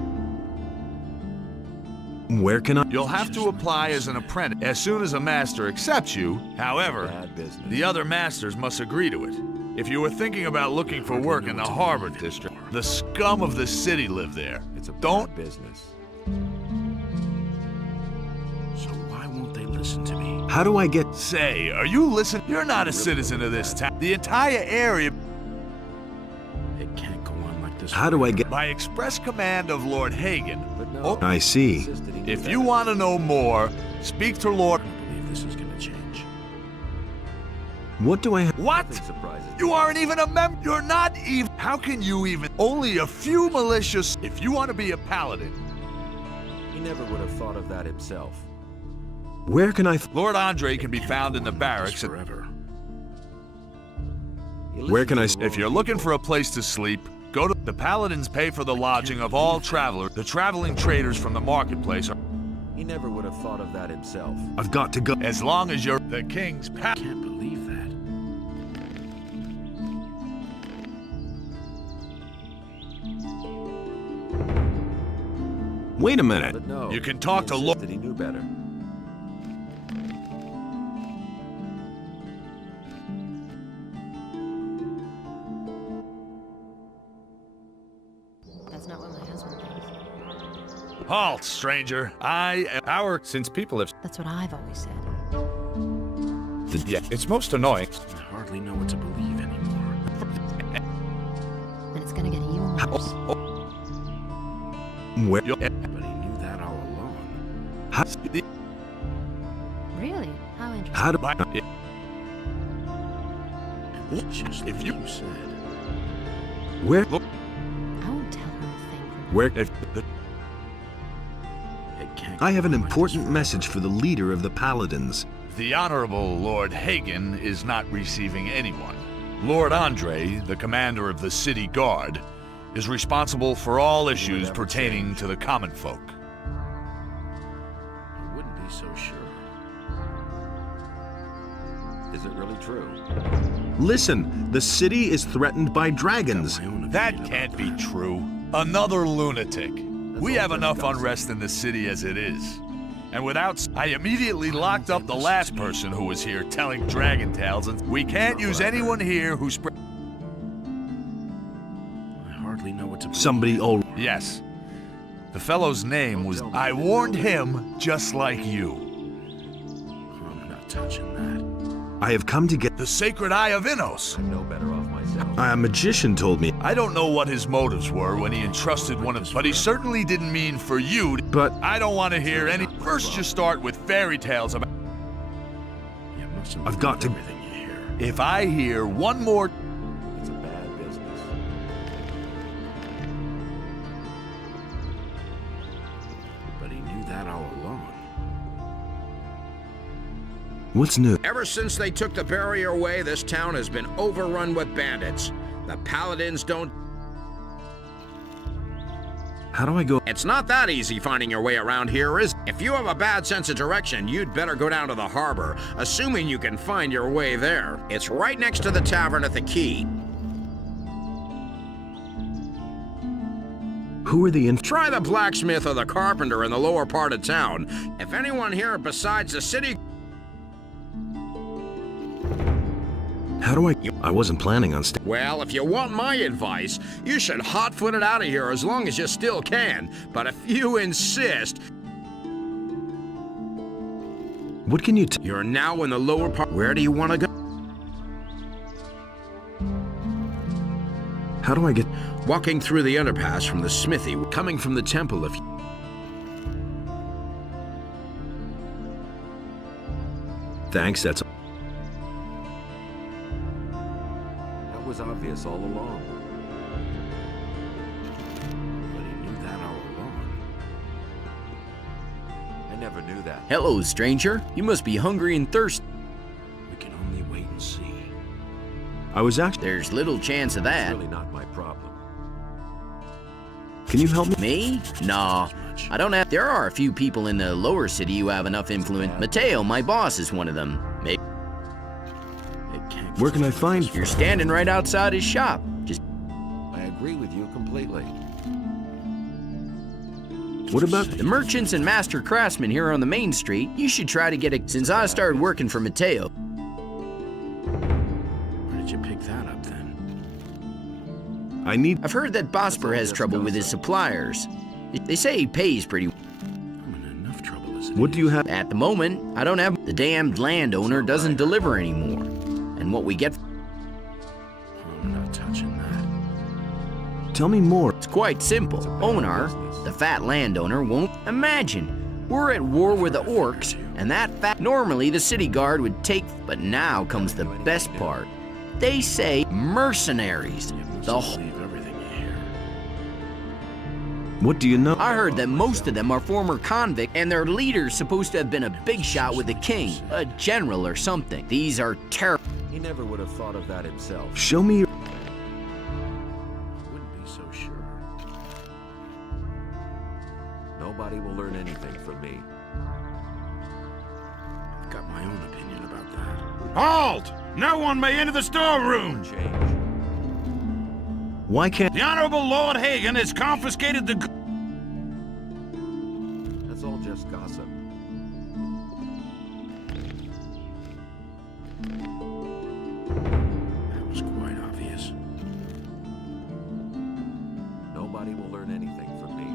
Where can I... You'll have to apply as an apprentice as soon as a master accepts you. However, the other masters must agree to it. If you were thinking about looking for work in the Harbor District, the scum of the city live there. It's a business. So why won't they listen to me? How do I get... Say, are you listening? You're not a citizen of this town. The entire area... It can't go on like this. How do I get... By express command of Lord Hagen. I see. If you want to know more, speak to Lord... I don't believe this is going to change. What do I have? What? You aren't even a member. You're not even. How can you even? Only a few malicious. If you want to be a paladin. He never would have thought of that himself. Where can I? Lord Andre can be found in the barracks. Forever. Where can I? If you're looking for a place to sleep, go to the paladins. Pay for the lodging of all travelers. The traveling traders from the marketplace are. He never would have thought of that himself. I've got to go. As long as you're the king's pal. Can't believe that. Wait a minute. But no, You can talk to Lord. Lord. That he knew better. That's not what my husband thinks. Halt, stranger. Since people have. That's what I've always said. Yeah, it's most annoying. I hardly know what to believe anymore. And it's gonna get even worse. Where? You'll- But he knew that all along. How? Really? How interesting. How do I? Just If like you- said. Where? I won't tell her a thing. Where? If the, It can't I have an go on like important this message for the leader of the Paladins. the Honorable Lord Hagen is not receiving anyone. Lord Andre, the commander of the city guard, is responsible for all issues pertaining to the common folk. I wouldn't be so sure. Is it really true? Listen, the city is threatened by dragons. My own That opinion can't about be true. Another lunatic. We all have Dirk enough does. unrest in the city as it is. And I immediately locked up the last person who was here telling dragon tales, and we can't use anyone here who spread. I hardly know what to believe. Somebody all. Yes. The fellow's name was. I warned him just like you. I'm not touching that. I have come to get. The sacred Eye of Innos. I'm no better off myself. A magician told me. I don't know what his motives were when he entrusted one of, but he certainly didn't mean for you. But I don't want to hear any. First, you start with fairy tales about. You mustn't I've got believe to- everything you hear. If I hear one more. It's a bad business. But he knew that all along. what's new? Ever since they took the barrier away, this town has been overrun with bandits. The paladins don't... How do I go? It's not that easy finding your way around here, is it? If you have a bad sense of direction, you'd better go down to the harbor, assuming you can find your way there. It's right next to the tavern at the quay. Who are the Try the blacksmith or the carpenter in the lower part of town. If anyone here besides the city... How do I? I wasn't planning on Well, if you want my advice, you should hot-foot it out of here as long as you still can. But if you insist... What can you You're now in the lower part. Where do you want to go? How do I get? Walking through the underpass from the smithy, coming from the temple if... Thanks, that's. That was obvious all along. But he knew that all along. I never knew that. Hello, stranger. You must be hungry and thirsty. We can only wait and see. I was actually. There's little chance of that. It's really not my problem. Can you help me? Me? Nah. I don't have. There are a few people in the lower city who have enough influence. Mateo, my boss, is one of them. Maybe. It can't Where can I find? You're standing right outside his shop. Just. I agree with you completely. What about? The merchants and master craftsmen here on the main street, you should try to get a. Since I started working for Mateo. Where did you pick that up then? I need. I've heard that Bosper has trouble with his suppliers. They say he pays pretty. I'm in enough trouble as it What do you is. have? At the moment, I don't have. The damned landowner doesn't deliver anymore. And what we get. I'm not touching that. Tell me more. It's quite simple. Onar, the fat landowner, won't imagine. We're at war with the orcs, And that fact, normally the city guard would take, but now comes the best part. They say mercenaries. The whole What do you know? I heard that most of them are former convicts, and their leader's supposed to have been a big shot with the king, a general or something. These are terrible. He never would have thought of that himself. Show me your... Wouldn't be so sure. Nobody will learn anything from me. I've got my own opinion about that. Halt! No one may enter the storeroom! Why can't... The Honorable Lord Hagen has confiscated the... That's all just gossip. That was quite obvious. Nobody will learn anything from me.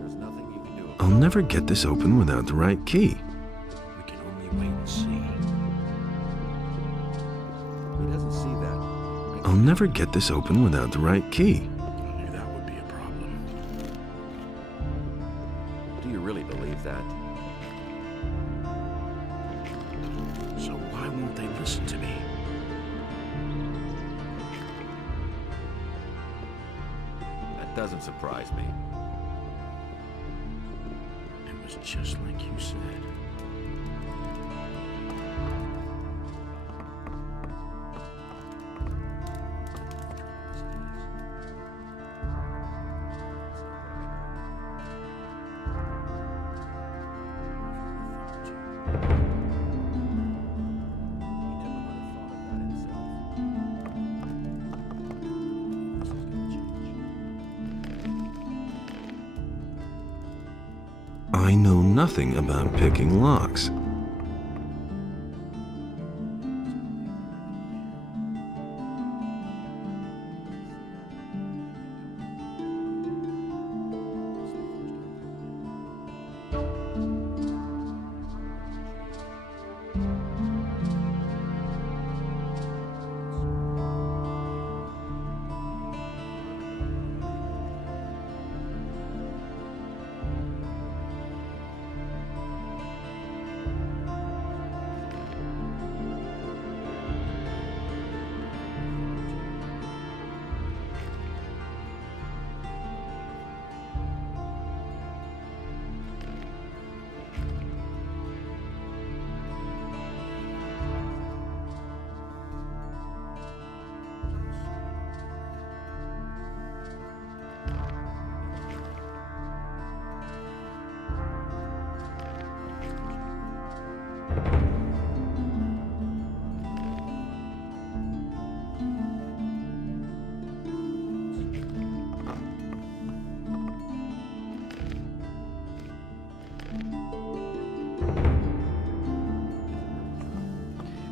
There's nothing you can do. I'll never get this open without the right key. We can only wait and see. He doesn't see that. I'll never get this open without the right key. I knew that would be a problem. Do you really believe that? So why won't they listen to me? That doesn't surprise me. It was just like you said. I know nothing about picking locks.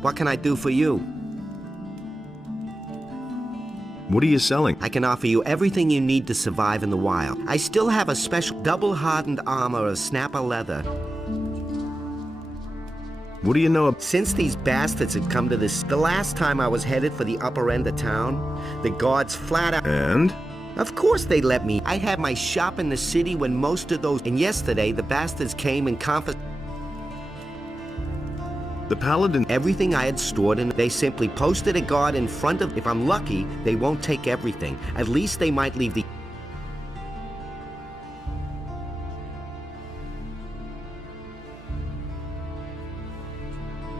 What can I do for you? What are you selling? I can offer you everything you need to survive in the wild. I still have a special double-hardened armor of snapper leather. What do you know of... Since these bastards had come to this... The last time I was headed for the upper end of town, the guards flat out... And? Of course they let me. I had my shop in the city when most of those... And yesterday, the bastards came and confiscated... The Paladin... Everything I had stored, and they simply posted a guard in front of... If I'm lucky, they won't take everything. At least they might leave the...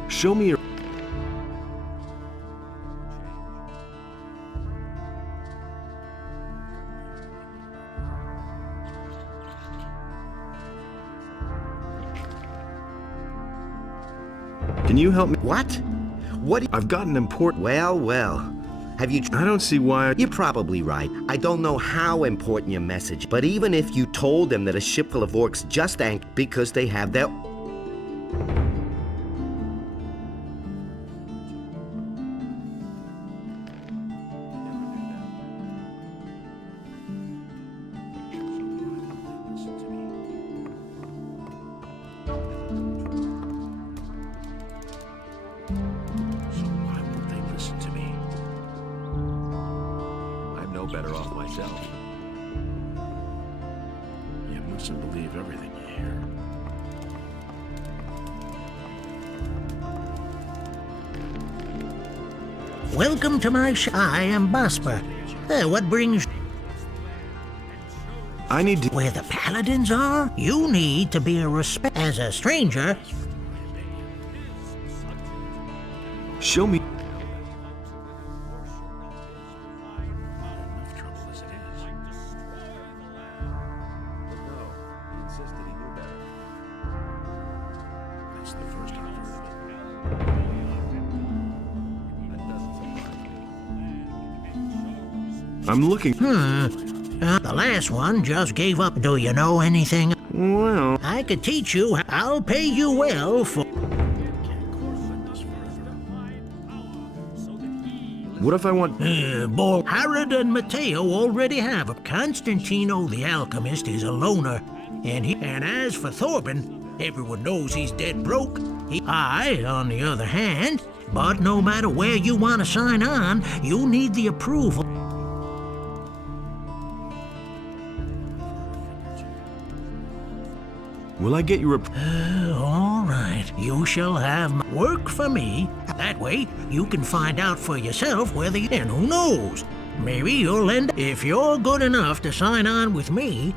Show me your... Can you help me? What? What? I've got an important... Well, well. Have you... I don't see why... You're probably right. I don't know how important your message, but even if you told them that a ship full of orcs just anchored because they have their... I'm no better off myself. mustn't believe everything you hear. Welcome to my shop. I am Basper. What brings... I need to... Where the paladins are, you need to be a respect... As a stranger... Show me... I'm looking... the last one just gave up. Do you know anything? Well... I could teach you. I'll pay you well for... What if I want... Boy, Herod and Matteo already have a... Constantino the alchemist is a loner. And as for Thorben, everyone knows he's dead broke. I, on the other hand... But no matter where you want to sign on, you need the approval... Will I get your... All right. You shall have work for me. That way, you can find out for yourself whether... And who knows? Maybe you'll end... If you're good enough to sign on with me...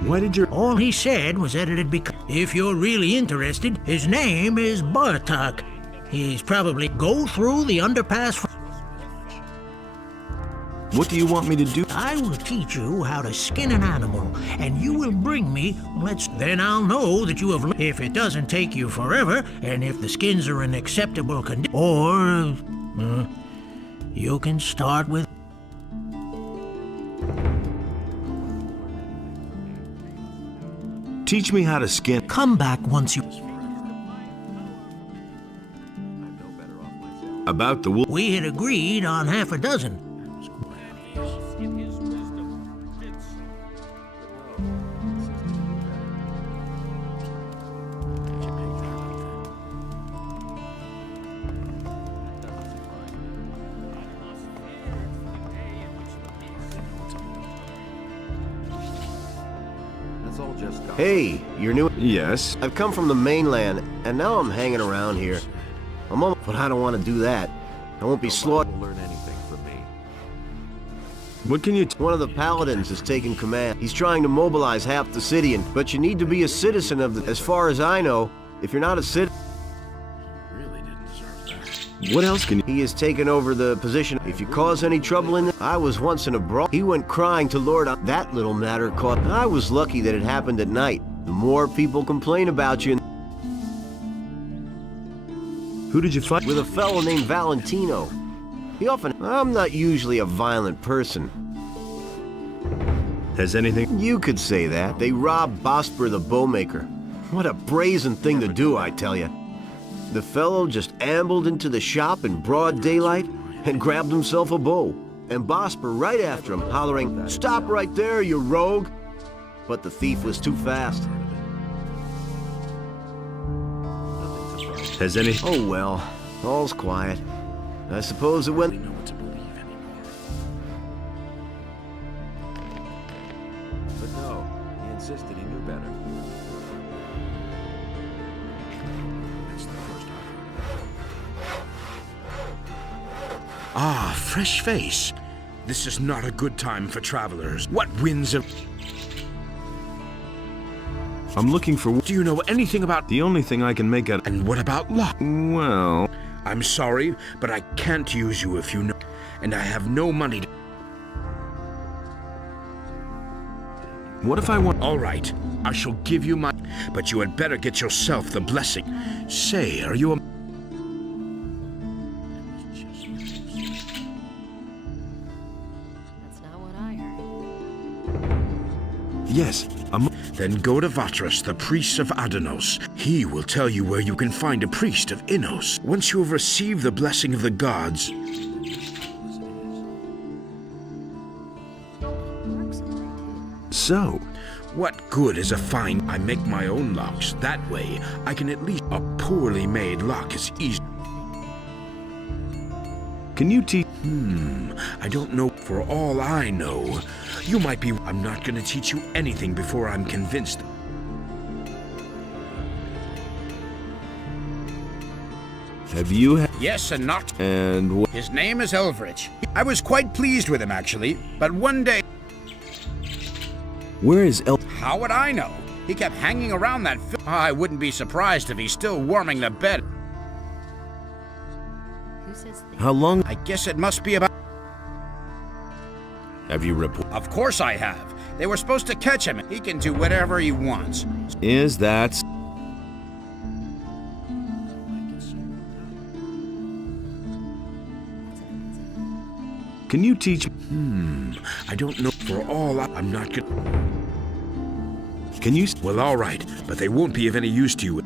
Why did your... All he said was that it'd be... If you're really interested, his name is Bartok. He's probably... Go through the underpass... What do you want me to do? I will teach you how to skin an animal, and you will bring me... Then I'll know that you have... If it doesn't take you forever, and if the skins are in acceptable condition... Or... you can start with... Teach me how to skin... Come back once you... About the wolf... We had agreed on half a dozen. Hey, you're new? Yes. I've come from the mainland, and now I'm hanging around here. But I don't want to do that. I won't be slaughtered. Learn anything from me. What can you... One of the paladins is taking command. He's trying to mobilize half the city, but you need to be a citizen of the... As far as I know, if you're not a citizen... Really didn't deserve that. What else can you... He has taken over the position. If you cause any trouble in I was once in a brawl. He went crying to Lord... That little matter caught... I was lucky that it happened at night. The more people complain about you... Who did you fight? With a fellow named Valentino. He often... I'm not usually a violent person. Has anything... You could say that. They robbed Bosper the bowmaker. What a brazen thing to do, I tell you. The fellow just ambled into the shop in broad daylight and grabbed himself a bow. And Bosper right after him, hollering, "Stop right there, you rogue!" But the thief was too fast. Has any... Oh well, all's quiet. I suppose it went... Know what to believe anymore. But no, he insisted he knew better. That's the first I've heard. Ah, fresh face. This is not a good time for travelers. What winds of... I'm looking for... Do you know anything about... The only thing I can make out... And what about luck? Well... I'm sorry, but I can't use you if you know... And I have no money to... What if I want... All right, I shall give you my... But you had better get yourself the blessing. Say, are you a... That's not what I heard. Yes, Then go to Vatras, the priest of Adanos. He will tell you where you can find a priest of Innos. Once you have received the blessing of the gods... So... What good is a fine? I make my own locks. That way, I can at least... A poorly made lock is easy. Can you teach? I don't know. For all I know, you might be. I'm not gonna teach you anything before I'm convinced. Have you Yes, and not. And His name is Elvrich. I was quite pleased with him, actually, but one day... Where is How would I know? He kept hanging around that I wouldn't be surprised if he's still warming the bed. Who says that? How long? I guess it must be about... Have you reported? Of course I have. They were supposed to catch him. He can do whatever he wants. Is that... Can you teach? I don't know. For all I'm not gonna. Can you? Well, all right, but they won't be of any use to you.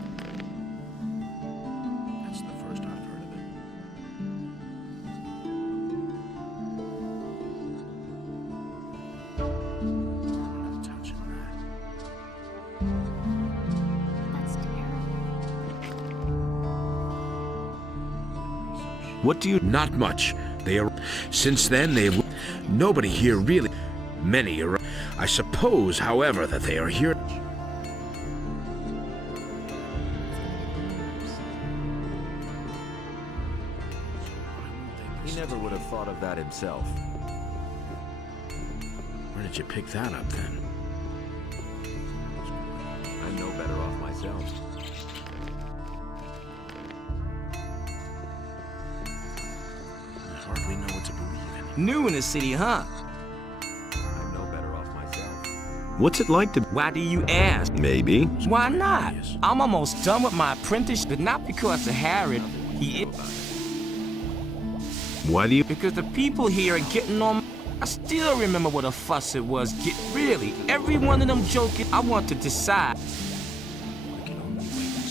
That's the first I've heard of it. That's terrible. What do you? Not much. They are. Since then, they've. Nobody here really. Many are. I suppose, however, that they are here. He never would have thought of that himself. Where did you pick that up then? I'm no better off myself. I hardly know what to believe in. New in the city, huh? I'm no better off myself. What's it like to? Why do you ask? Maybe. Why not? I'm almost done with my apprenticeship, but not because of Harry. He is. Why do you? Because the people here are getting on. I still remember what a fuss it was. Really, every one of them joking. I want to decide.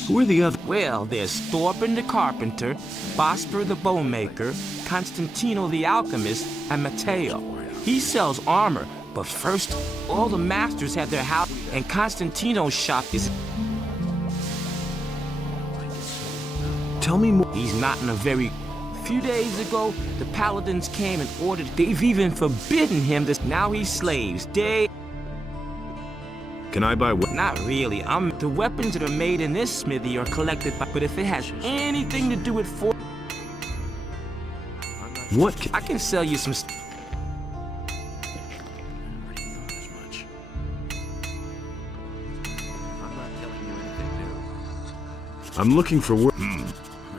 Who are the other? Well, there's Thorben the carpenter, Bosper the bowmaker, Constantino the alchemist, and Matteo. He sells armor, but first, all the masters have their house, and Constantino's shop is. Tell me more. He's not in a very. A few days ago, the paladins came and ordered. They've even forbidden him this. Now he slaves. Can I buy what? Not really. The weapons that are made in this smithy are collected by. But if it has anything to do with What? I can sell you some. I'm looking for work.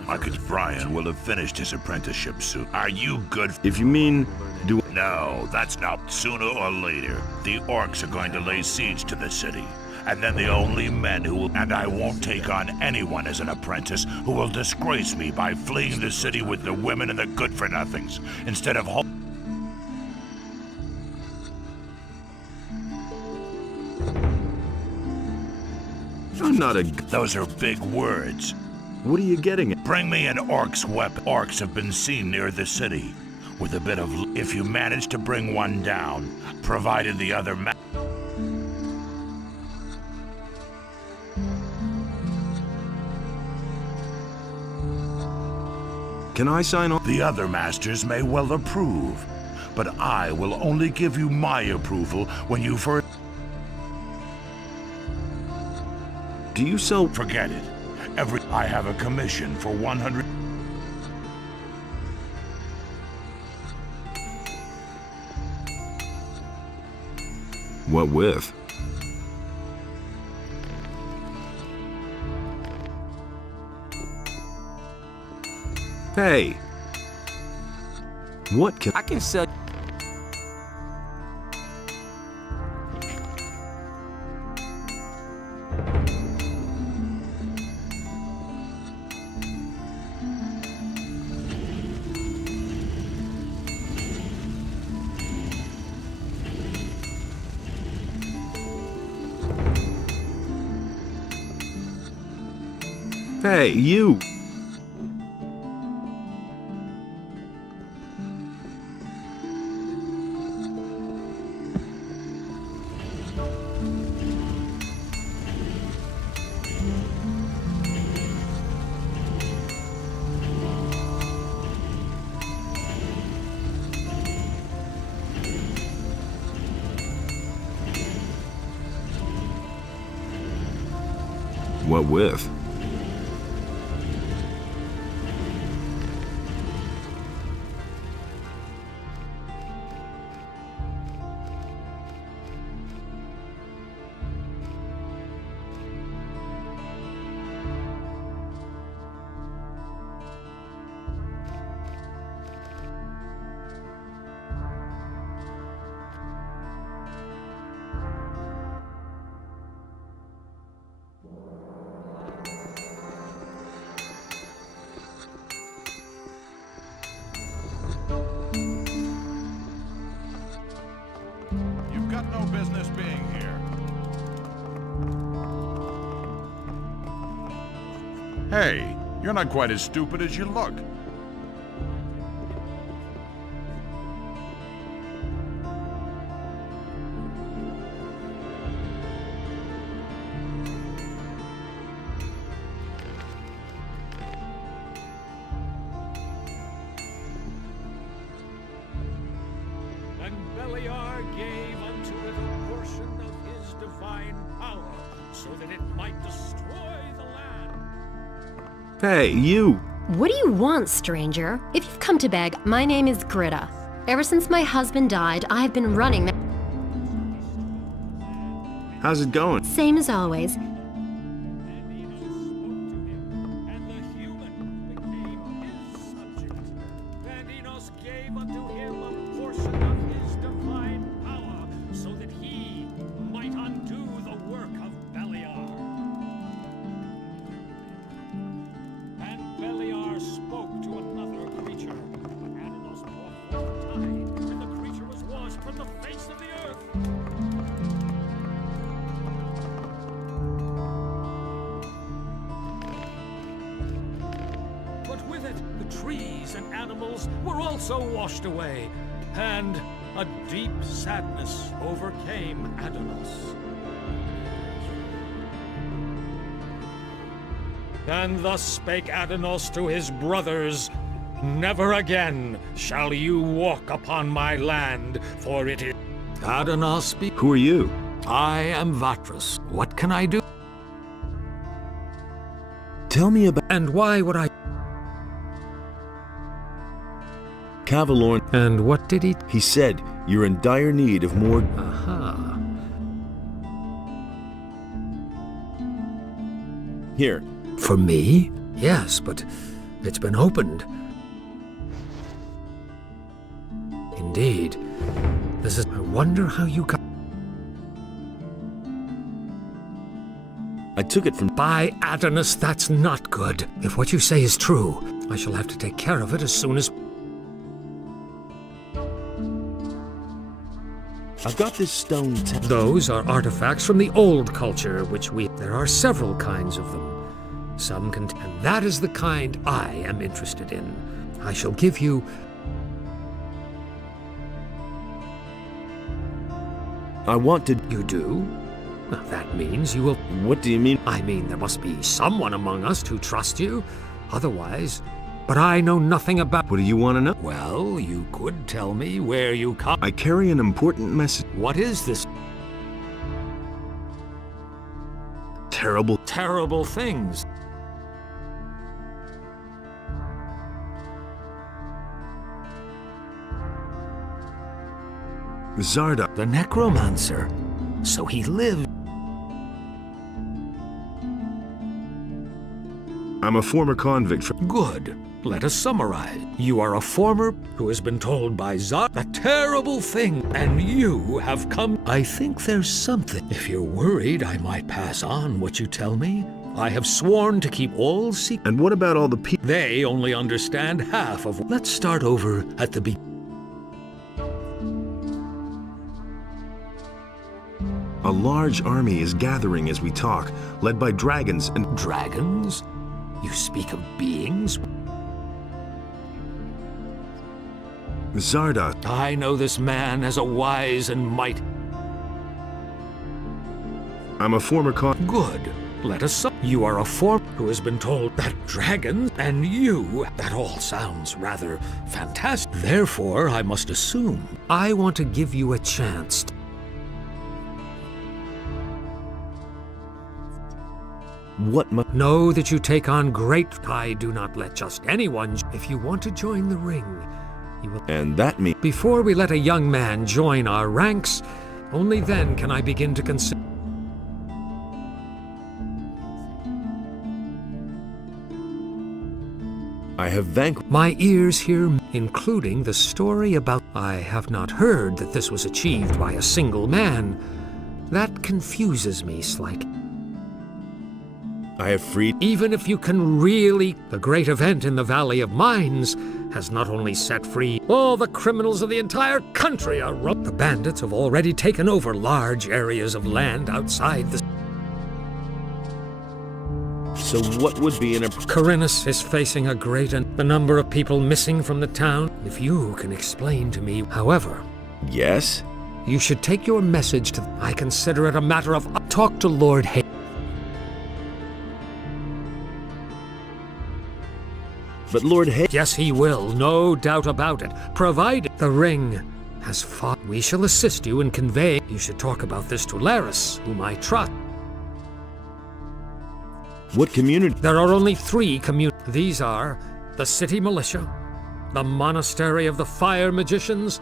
I could. Brian will have finished his apprenticeship soon. Are you good? If you mean, do. No, that's not. Sooner or later, the orcs are going to lay siege to the city. And then the only men who will. And I won't take on anyone as an apprentice who will disgrace me by fleeing the city with the women and the good-for-nothings, instead of. I'm not a. Those are big words. What are you getting at? Bring me an orc's weapon. Orcs have been seen near the city. With a bit of... If you manage to bring one down, provided the other Can I sign on? The other masters may well approve, but I will only give you my approval when you first... Do you sell? Forget it. I have a commission for 100... What with? Hey. What can... I can sell. Hey, you! What with? You've got no business being here. Hey, you're not quite as stupid as you look. And Beliar gave unto it a portion of his divine power, so that it might destroy the land. Hey, you! What do you want, stranger? If you've come to beg, my name is Gritta. Ever since my husband died, I have been running the How's it going? same as always. And Enos gave unto him a portion of his divine power, so that he might undo the work of Beliar. And Beliar spoke to another creature. And Enos brought forth a tide, and the creature was washed from the face of the earth. But with it, the trees and animals were also washed away, and a deep sadness overcame Adanos. And thus spake Adanos to his brothers, Never again shall you walk upon my land, for it is... Adanos speak. Who are you? I am Vatras. What can I do? Tell me about... And why would I... Cavalorn. And what did he... He said, you're in dire need of more... Aha. Here. For me? Yes, but it's been opened. Indeed. This is... I wonder how you got... I took it from... By Adonis, that's not good. If what you say is true, I shall have to take care of it as soon as... I've got this stone... Those are artifacts from the old culture, which we... There are several kinds of them. Some can... And that is the kind I am interested in. I shall give you... I want to... You do? Well, that means you will... What do you mean? I mean, there must be someone among us to trust you. Otherwise... But I know nothing about... What do you want to know? Well, you could tell me where you come... I carry an important message. What is this? Terrible... Terrible things. Zarda. The necromancer. So he lived... I'm a former convict from... Good. Let us summarize. You are a former who has been told by Zar a terrible thing, and you have come... I think there's something. If you're worried I might pass on what you tell me, I have sworn to keep all secrets. And what about all the people? They only understand half of... Let's start over at the beginning. A large army is gathering as we talk, led by dragons and... Dragons? You speak of beings? Zarda. I know this man as a wise and mighty... I'm a former Good. Let us... You are a who has been told that dragons and you... That all sounds rather fantastic. Therefore, I must assume I want to give you a chance. Know that you take on great... I do not let just anyone... If you want to join the ring, you will... And that means... Before we let a young man join our ranks, only then can I begin to consider... I have vanquished... My ears hear, including the story about... I have not heard that this was achieved by a single man. That confuses me slightly. I have freed... Even if you can really... The great event in the Valley of Mines has not only set free all the criminals of the entire country are... The bandits have already taken over large areas of land outside the... So what would be in a... Corinus is facing a great... and the number of people missing from the town. If you can explain to me, however... Yes? You should take your message to... I consider it a matter of... Talk to Lord Hay... But Lord Hay... Yes, he will, no doubt about it, provided the ring has fought. We shall assist you in conveying. You should talk about this to Laris, whom I trust. What community? There are only 3 communities. These are the city militia, the monastery of the fire magicians,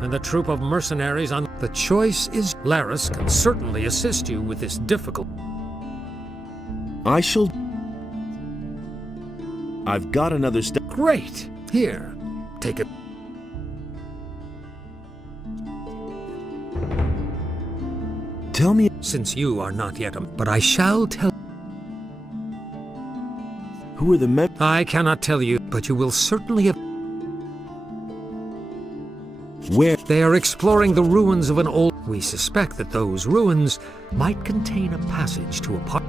and the troop of mercenaries on... The choice is... Laris can certainly assist you with this difficult... I shall... I've got another step. Great! Here, take it. Tell me... Since you are not yet a... But I shall tell... Who are the men? I cannot tell you, but you will certainly have... Where? They are exploring the ruins of an old... We suspect that those ruins might contain a passage to a part...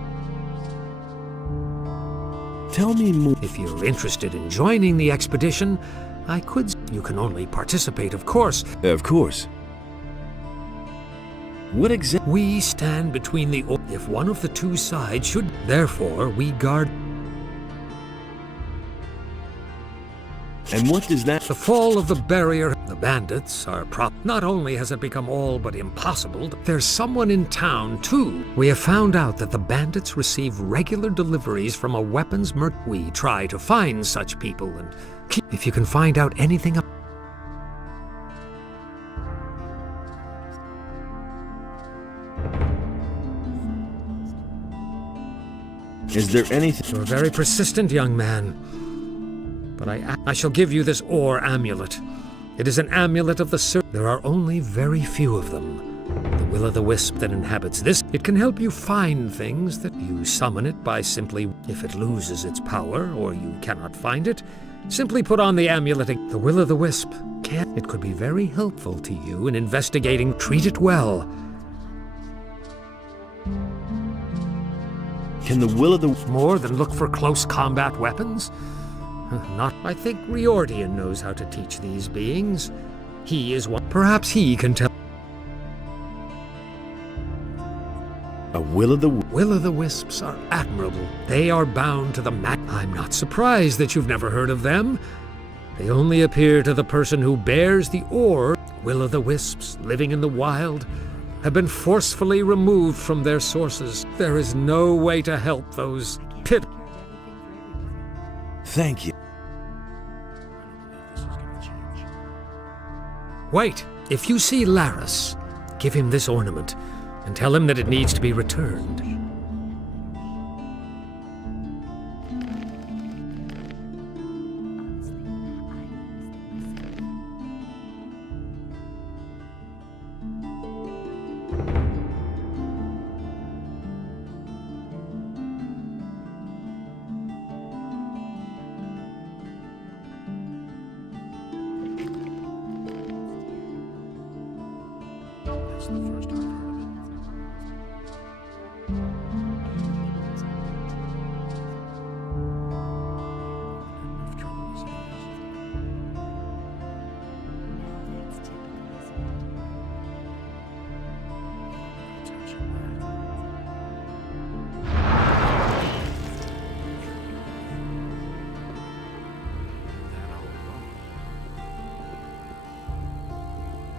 Tell me more. If you're interested in joining the expedition, I could... You can only participate, of course. Of course. What exactly? We stand between the... If one of the 2 sides should... Therefore, we guard... And what does that... The fall of the barrier... The bandits are Not only has it become all but impossible, there's someone in town, too. We have found out that the bandits receive regular deliveries from a weapons We try to find such people and... If you can find out anything... Is there anything... You're a very persistent young man. But I shall give you this ore amulet. It is an amulet of the There are only very few of them. The will-o'-the-wisp that inhabits this, it can help you find things that you summon it by simply... If it loses its power, or you cannot find it, simply put on the amulet. The will-o'-the-wisp can... It could be very helpful to you in investigating. Treat it well. Can the will-o'-the... More than look for close combat weapons? Not... I think Riordian knows how to teach these beings. He is one... Perhaps he can tell... A will-o'-the-wisp? Will-o'-the-wisps are admirable. They are bound to the I'm not surprised that you've never heard of them. They only appear to the person who bears the ore. Will-o'-the-wisps, living in the wild, have been forcefully removed from their sources. There is no way to help those pit... Thank you. Wait! If you see Laris, give him this ornament, and tell him that it needs to be returned.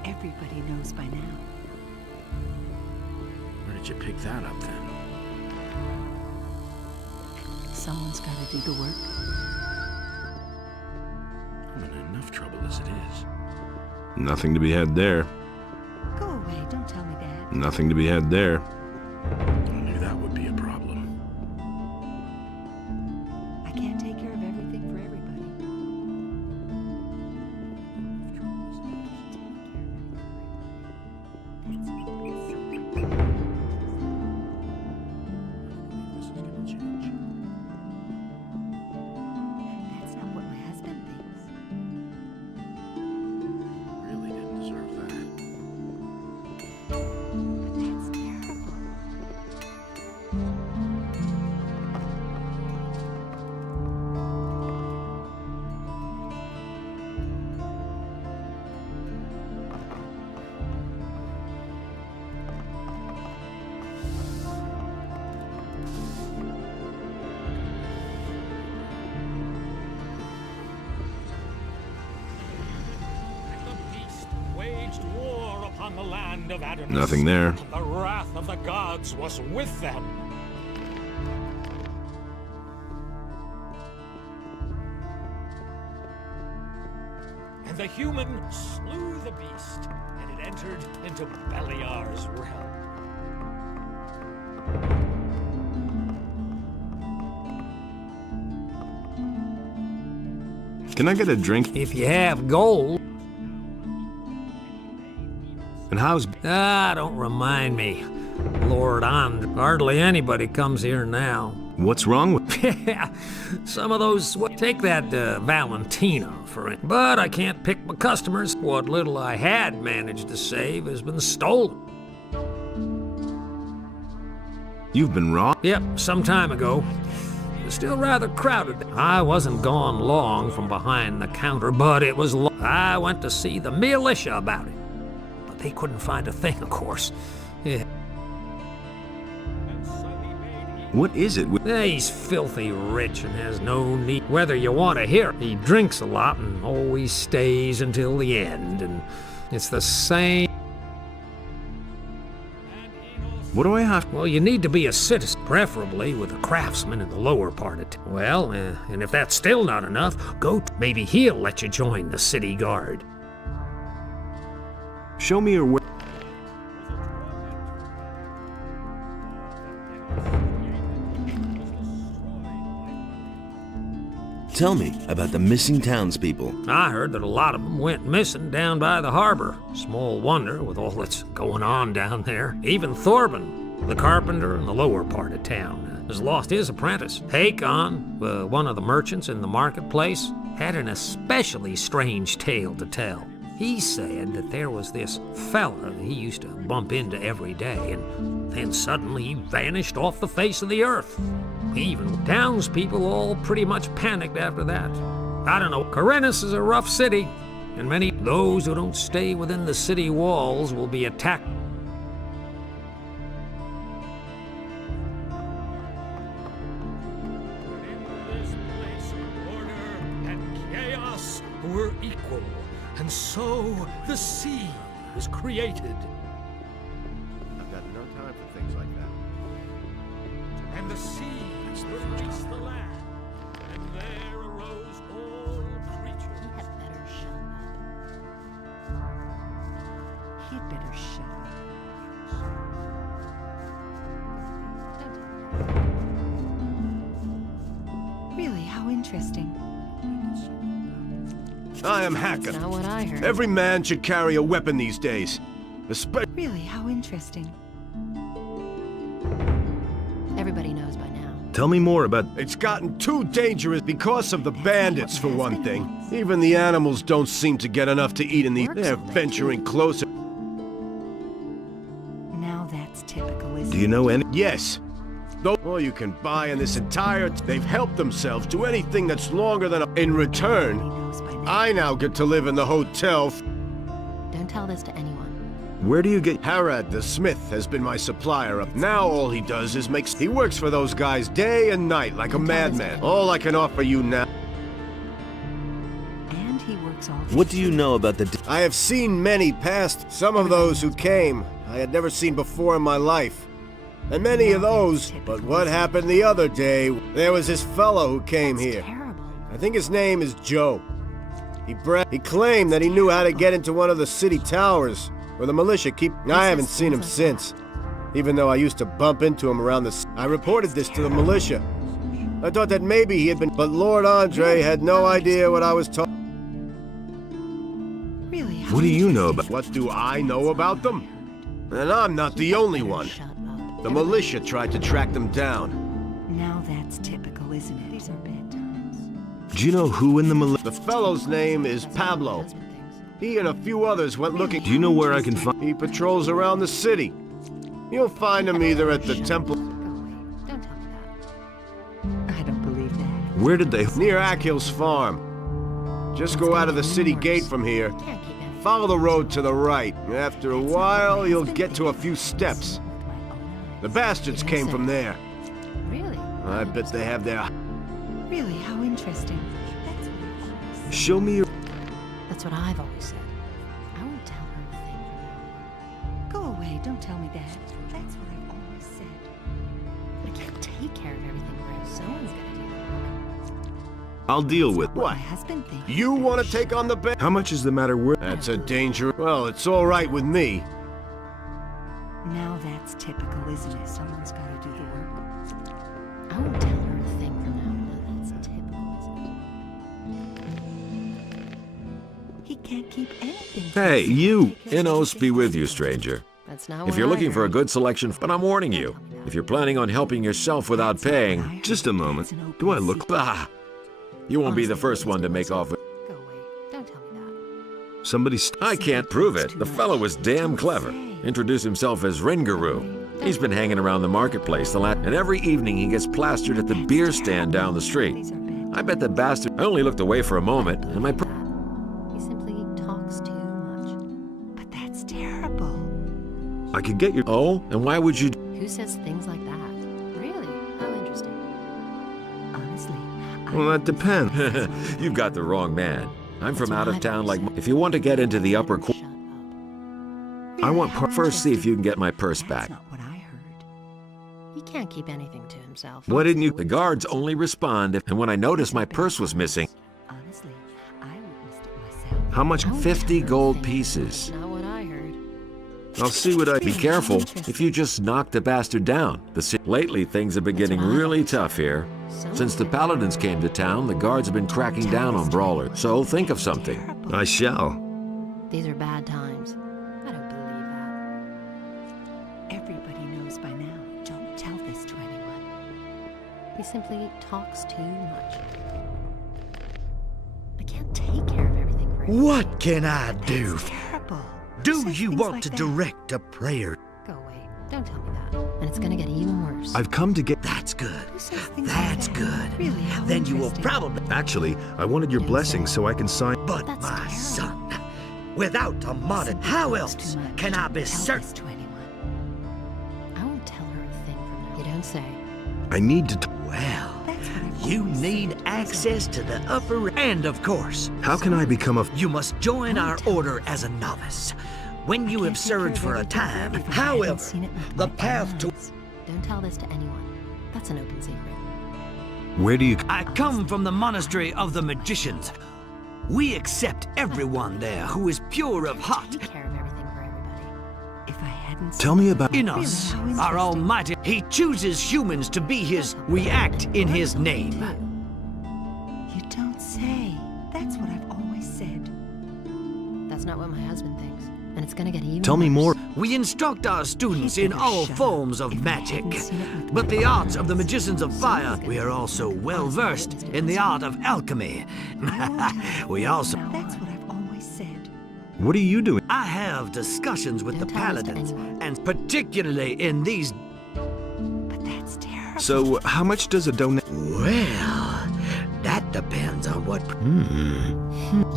Everybody knows by now. Where did you pick that up, then? Someone's got to do the work. I'm in enough trouble as it is. Nothing to be had there. Go away, don't tell me that. Nothing to be had there. I knew that would be a problem. I can't take care of everything for everybody. That's not what my husband thinks. Really didn't deserve that. But that's terrible. Waged war upon the land of Adonais. Nothing there. The wrath of the gods was with them. And the human slew the beast, and it entered into Beliar's realm. Can I get a drink? If you have gold. And how's... Don't remind me. Lord And, hardly anybody comes here now. What's wrong with... Yeah, some of those... Take that Valentina, for it. But I can't pick my customers. What little I had managed to save has been stolen. You've been wrong? Yep, some time ago. It was still rather crowded. I wasn't gone long from behind the counter, but it was I went to see the militia about it. But they couldn't find a thing, of course. Yeah. What is it with... He's filthy rich and has no need. Whether you want to hear it, he drinks a lot and always stays until the end. And it's the same... What do I have? Well, you need to be a citizen, preferably with a craftsman in the lower part of town. Well, and if that's still not enough, maybe he'll let you join the city guard. Show me your way. Tell me about the missing townspeople. I heard that a lot of them went missing down by the harbor. Small wonder with all that's going on down there. Even Thorben, the carpenter in the lower part of town, has lost his apprentice. Hakon, one of the merchants in the marketplace, had an especially strange tale to tell. He said that there was this fella that he used to bump into every day, and then suddenly he vanished off the face of the earth. Even townspeople all pretty much panicked after that. I don't know, Corinthus is a rough city, and many those who don't stay within the city walls will be attacked. In this place, order and chaos were equal, and so the sea was created. I've got no time for things like that. And the sea embraced the land, and there arose all creatures. He had better shut up. He'd better shut up. Really, how interesting. I am That's Hacker. not what I heard. Every man should carry a weapon these days. Really, how interesting. Everybody knows by now. Tell me more about... It's gotten too dangerous because of the bandits, for one thing. Even the animals don't seem to get enough to eat in the... They're venturing closer. Now that's typical, isn't it? Do you know any... Yes. Though all you can buy in this entire... They've helped themselves to anything that's longer than a... In return, I now get to live in the hotel. Don't tell this to anyone. Where do you get... Harad the smith has been my supplier up. Now all he does is makes... He works for those guys day and night like a madman. All I can offer you now... And he works all... What do you know about the... I have seen many past. Some of those who came, I had never seen before in my life. And many of those. But what happened the other day, there was this fellow who came here. I think his name is Joe. He claimed that he knew how to get into one of the city towers, where the militia keep... I haven't seen him since. Even though I used to bump into him around the... I reported this to the militia. I thought that maybe he had been... But Lord Andre had no idea what I was talking... What do you know about... What do I know about them? And I'm not the only one. The militia tried to track them down. Now that's typical, isn't it? These are bad times. Do you know who in the militia... The fellow's name is Pablo. He and a few others went looking... Do you know where I can find... He patrols around the city. You'll find him either at the temple... I don't believe that. Where did they... Near Akhil's farm. Just go out of the city gate from here. Follow the road to the right. After a while, you'll get to a few steps. The bastards came from there. Really? I bet they have their... Really? How interesting. Show me your... That's what I've always said. I won't tell her a thing from now on. Go away, don't tell me that. That's what I've always said. I can't take care of everything for him. Someone's gonna do the work. I'll deal with... What? You want to take on the bait? How much is the matter worth? That's a danger. Well, it's all right with me. Now that's typical, isn't it? Someone's got to do the work. I won't tell her a thing from now on. That's typical, isn't it? He can't keep anything. Hey, you! Inos be with you, stranger. That's not If what you're I looking for a heard. good selection, but I'm warning you, if you're planning on helping yourself without paying... Just a moment. Do I look... Bah! You won't be the first one to make off with... Go away. Don't tell me that. Somebody... I can't prove it. The fellow was damn clever. Introduced himself as Ringaroo. He's been hanging around the marketplace and every evening he gets plastered at the beer stand down the street. I bet the bastard... I only looked away for a moment, and my... He simply talks too much. But that's terrible. I could get your... Oh? And why would you... Who says things like that? Really? How interesting. Honestly, Well, that depends. You've got the wrong man. I'm from out of town like... If you want to get into the upper... I want... First see if you can get my purse back. not what I heard. He can't keep anything to himself. Why didn't you... The guards only respond and when I noticed my purse was missing... Honestly, I witnessed it myself. How much? 50 gold pieces. Not what I heard. I'll see what I... Be careful if you just knock the bastard down. Lately, things have been getting really tough here. Since the paladins came to town, the guards have been cracking down on brawlers. So think of something. I shall. These are bad times. I don't believe that. Everybody knows by now. Don't tell this to anyone. He simply talks too much. I can't take care of everything for him. What can I do? Terrible. Do you want to direct a prayer? Go away. Don't tell me that. And it's gonna get even worse. I've come to get... That's good. Who says things That's like that? good. Really? How Then you will interesting. probably... Actually, I wanted your blessing so I can sign... But That's my terrible. son, without a modern... How else can I be Tell certain? this to anyone. I won't tell her a thing from now. You don't say. I need to... Well, That's what I've you always need said. access to the upper... And of course, How can I become a... you must join our order as a novice. When you have served for a time, however, the path to... Don't tell this to anyone. That's an open secret. Where do you... I come from the monastery of the magicians. We accept everyone there who is pure of heart. Take care of everything for everybody. If I hadn't Tell me about... In us, Really, how our interesting. Almighty, He chooses humans to be His. We act in His name. You don't say. That's what I've always said. That's not what my husband thinks. And it's gonna get even Tell me worse. more. We instruct our students in all forms of magic. But the arts of the magicians of fire, we are also well versed in the art of alchemy. We also... That's what I've always said. What are you doing? I have discussions with Don't the tell this to paladins, anyone. and particularly in these... But that's terrible. So, how much does a donate... Well, that depends on what...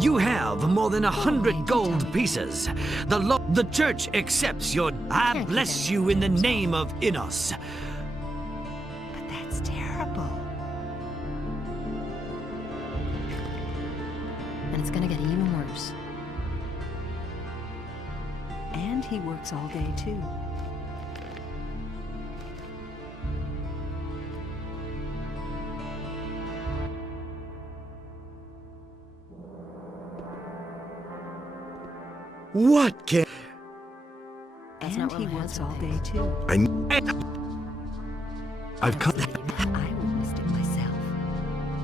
You have more than 100 gold pieces. The church accepts your... I bless you in the name of Inos. But that's terrible. And it's gonna get even worse. And he works all day too. What can... And he works all day, too. I've come. I witnessed it myself.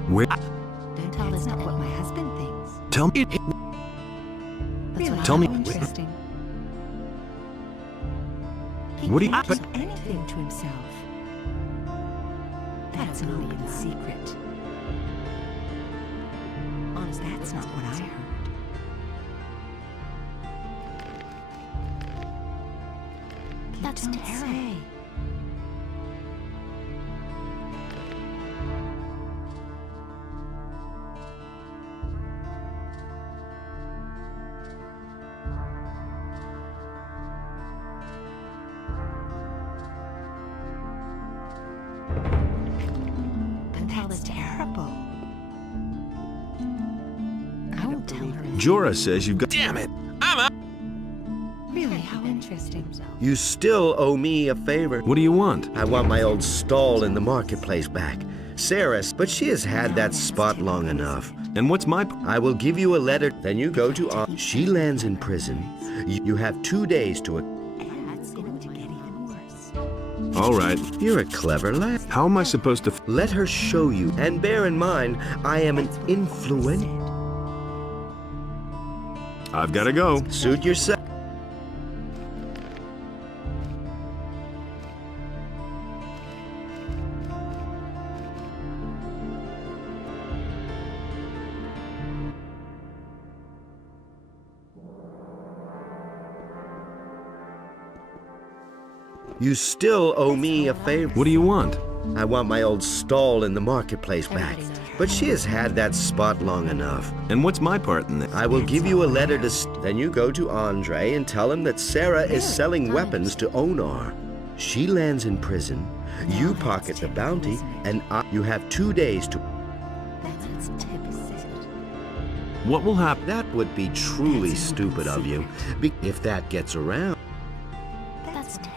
Where? Don't tell That's not what my husband thinks. Tell me. Really? Tell me. Interesting. What do you? He can't keep anything to himself. That's an open secret. Honest, that's not what I heard. That's terrible. That's terrible. I won't tell her. Jorah says you've got. Damn it! I'm out! Really? How interesting. You still owe me a favor. What do you want? I want my old stall in the marketplace back. Sarah, but she has had that spot long enough. And what's my... I will give you a letter, then you go to... She lands in prison. You have 2 days to... That's going to get even worse. All right. You're a clever lad. How am I supposed to... Let her show you. And bear in mind, I am an influential... I've got to go. Suit yourself. You still owe me a favor. What do you want? I want my old stall in the marketplace back. But she has had that spot long enough. And what's my part in this? I will give you a letter to... Then you go to Andre and tell him that Sarah is selling weapons to Onar. She lands in prison. You pocket the bounty, and you have 2 days to... What will happen? That would be truly stupid of you, if that gets around. That's terrible.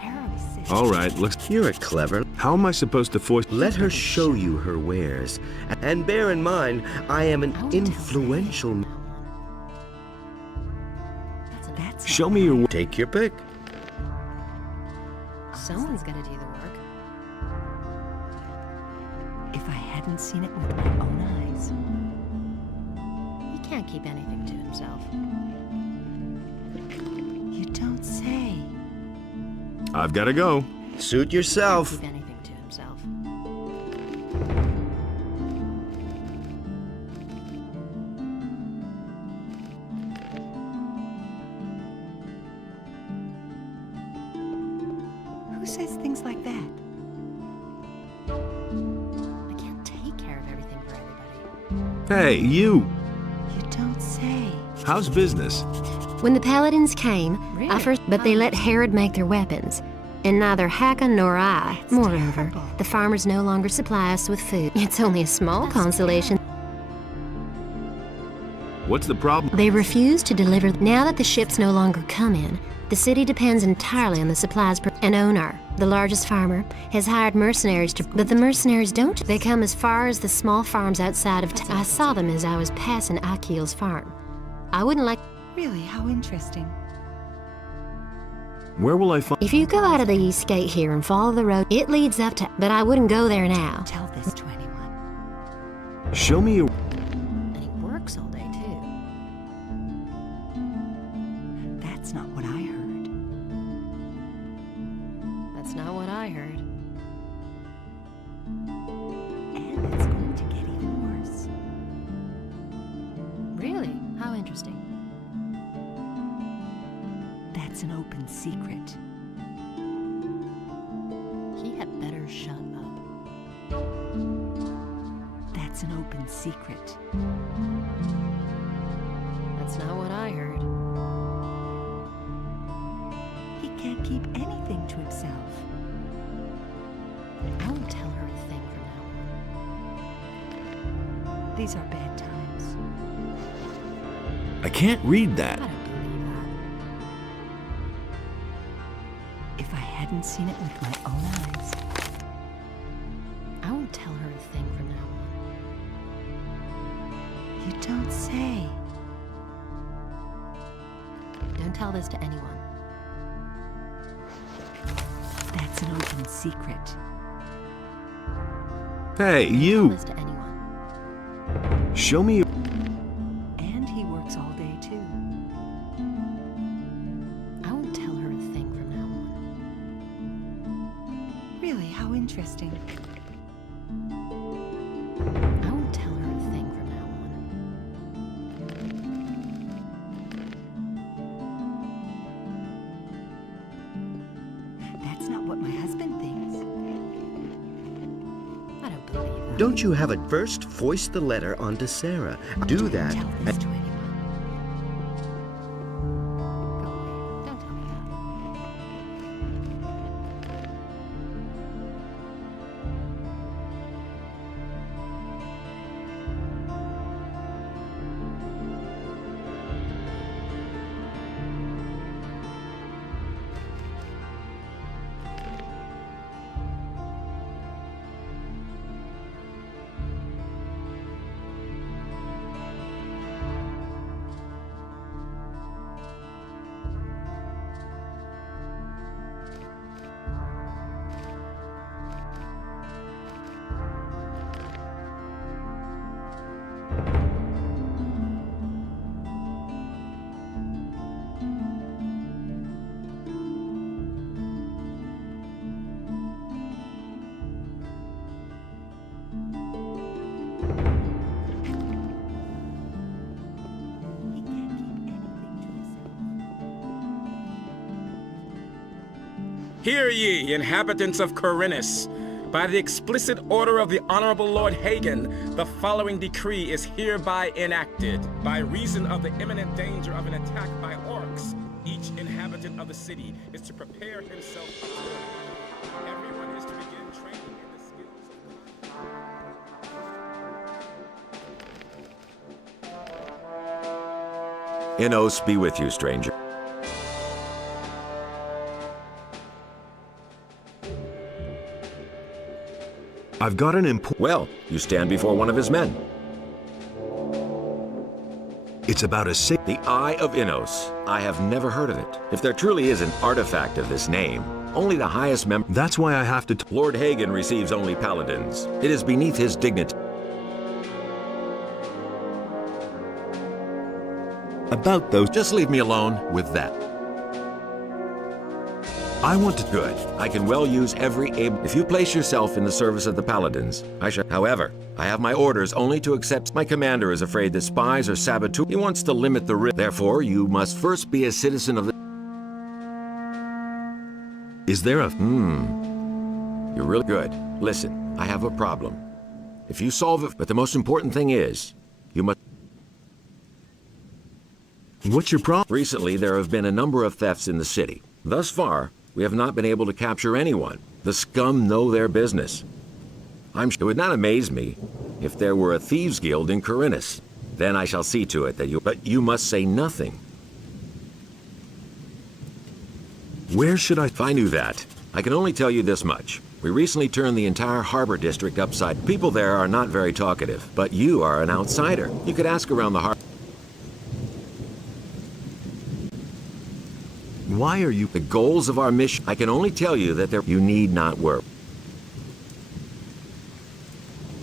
All right, looks... You're a clever... How am I supposed to force... Let her show you her wares. And bear in mind, I am an influential... Show me your... Take your pick. Someone's gonna do the work. If I hadn't seen it with my own eyes. He can't keep anything to himself. You don't say. I've got to go. Suit yourself. Keep anything to himself. Who says things like that? I can't take care of everything for everybody. Hey, you. You don't say. How's business? When the paladins came, but they let Herod make their weapons. And neither Hakon nor I. Moreover, the farmers no longer supply us with food. It's only a small consolation. What's the problem? They refuse to deliver. Now that the ships no longer come in, the city depends entirely on the supplies. And Onar, the largest farmer, has hired mercenaries to... But the mercenaries don't. They come as far as the small farms outside of... I saw them as I was passing Akil's farm. I wouldn't like... Really? How interesting. Where will I find... If you go out of the east gate here and follow the road, it leads up to... But I wouldn't go there now. Tell this to anyone. Show me your... And he works all day, too. That's not what I heard. That's not what I heard. And it's going to get even worse. Really? How interesting. That's an open secret. He had better shut up. That's an open secret. That's not what I heard. He can't keep anything to himself. I won't tell her a thing from now on. These are bad times. I can't read that. I don't believe that. If I hadn't seen it with my own eyes. I won't tell her a thing from now on. You don't say. Don't Don't tell this to anyone. That's an open secret. Hey, Don't tell you! this to anyone. Show me. And he works all day, too. I won't tell her a thing from now on. Really, how interesting. I won't tell her a thing from now on. That's not what my husband thinks. I don't believe her. Don't you have it first voice the letter onto Sarah? Do that. Tell this to anyone. Go away. Don't tell me about it. Hear ye, inhabitants of Corinus. By the explicit order of the Honorable Lord Hagen, the following decree is hereby enacted. By reason of the imminent danger of an attack by orcs, each inhabitant of the city is to prepare himself. Everyone is to begin training in the skills of... Innos be with you, stranger. I've got an Well, you stand before one of his men. It's about a The Eye of Innos. I have never heard of it. If there truly is an artifact of this name, only the highest member... That's why I have to... Lord Hagen receives only paladins. It is beneath his dignity. About those... Just leave me alone with that. I want to... Good. I can well use every aid. If you place yourself in the service of the paladins, I shall... However, I have my orders only to accept... My commander is afraid that spies or saboteurs... He wants to limit the risk. Therefore, you must first be a citizen of the... Is there a... You're really good. Listen, I have a problem. If you solve it... But the most important thing is, you must... What's your problem? Recently, there have been a number of thefts in the city. Thus far, we have not been able to capture anyone. The scum know their business. It would not amaze me if there were a thieves' guild in Corinus. Then I shall see to it that you... But you must say nothing. Where should I... If I knew that, I can only tell you this much. We recently turned the entire harbor district upside. People there are not very talkative, but you are an outsider. You could ask around the harbor. Why are you... The goals of our mission... I can only tell you that you need not worry.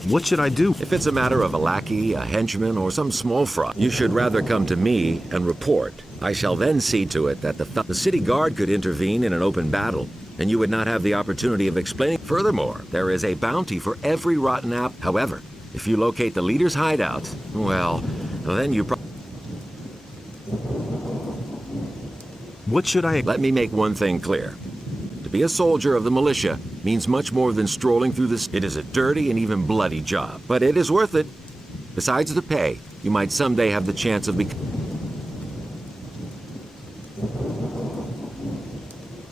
What should I do? If it's a matter of a lackey, a henchman, or some small fraud, you should rather come to me and report. I shall then see to it that the city guard could intervene in an open battle, and you would not have the opportunity of explaining. Furthermore, there is a bounty for every rotten apple. However, if you locate the leader's hideout, well, then you What should I... Let me make one thing clear. To be a soldier of the militia means much more than strolling through this. It is a dirty and even bloody job, but it is worth it. Besides the pay, you might someday have the chance of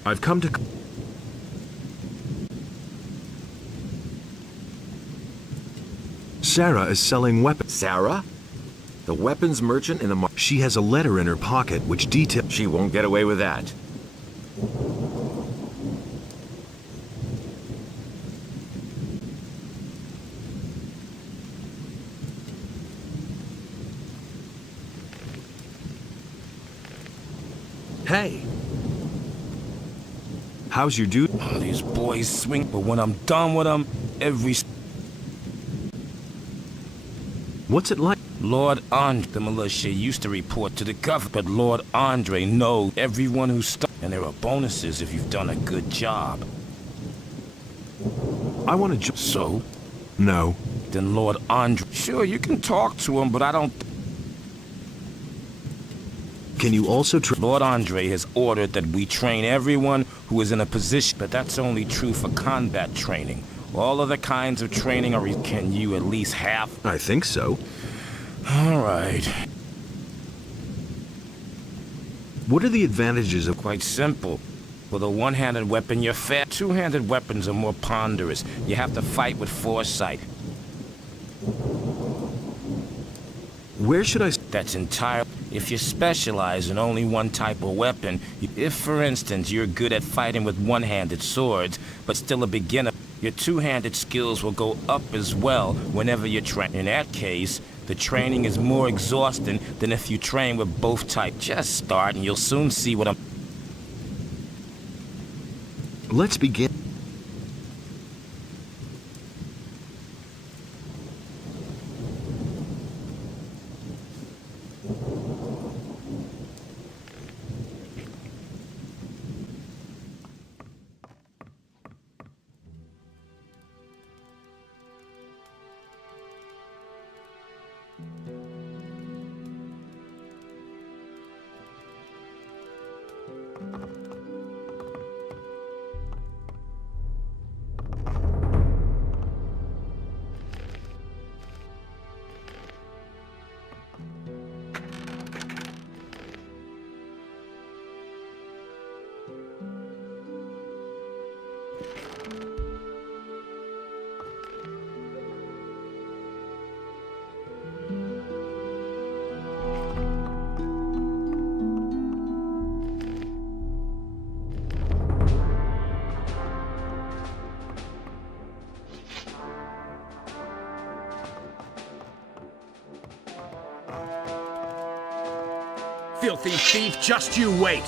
I've come to... Sarah is selling weapons. Sarah? The weapons merchant in the She has a letter in her pocket which details... She won't get away with that. Hey! How's your dude? Oh, these boys swing, but when I'm done with them, What's it like? Lord Andre, the militia used to report to the government, but Lord Andre knows everyone who's stuck, and there are bonuses if you've done a good job. I want to So? No. Then Lord Andre... Sure, you can talk to him, but I don't... Can you also Lord Andre has ordered that we train everyone who is in a position, but that's only true for combat training. All other kinds of training are... Can you at least have... I think so. All right. What are the advantages of... Quite simple. With a one-handed weapon, you're fair. Two-handed weapons are more ponderous. You have to fight with foresight. Where should I... That's entirely... If you specialize in only one type of weapon, if, for instance, you're good at fighting with one-handed swords, but still a beginner, your two-handed skills will go up as well whenever you train. In that case, the training is more exhausting than if you train with both types. Just start and you'll soon see what I'm... Let's begin. Filthy thief, just you wait!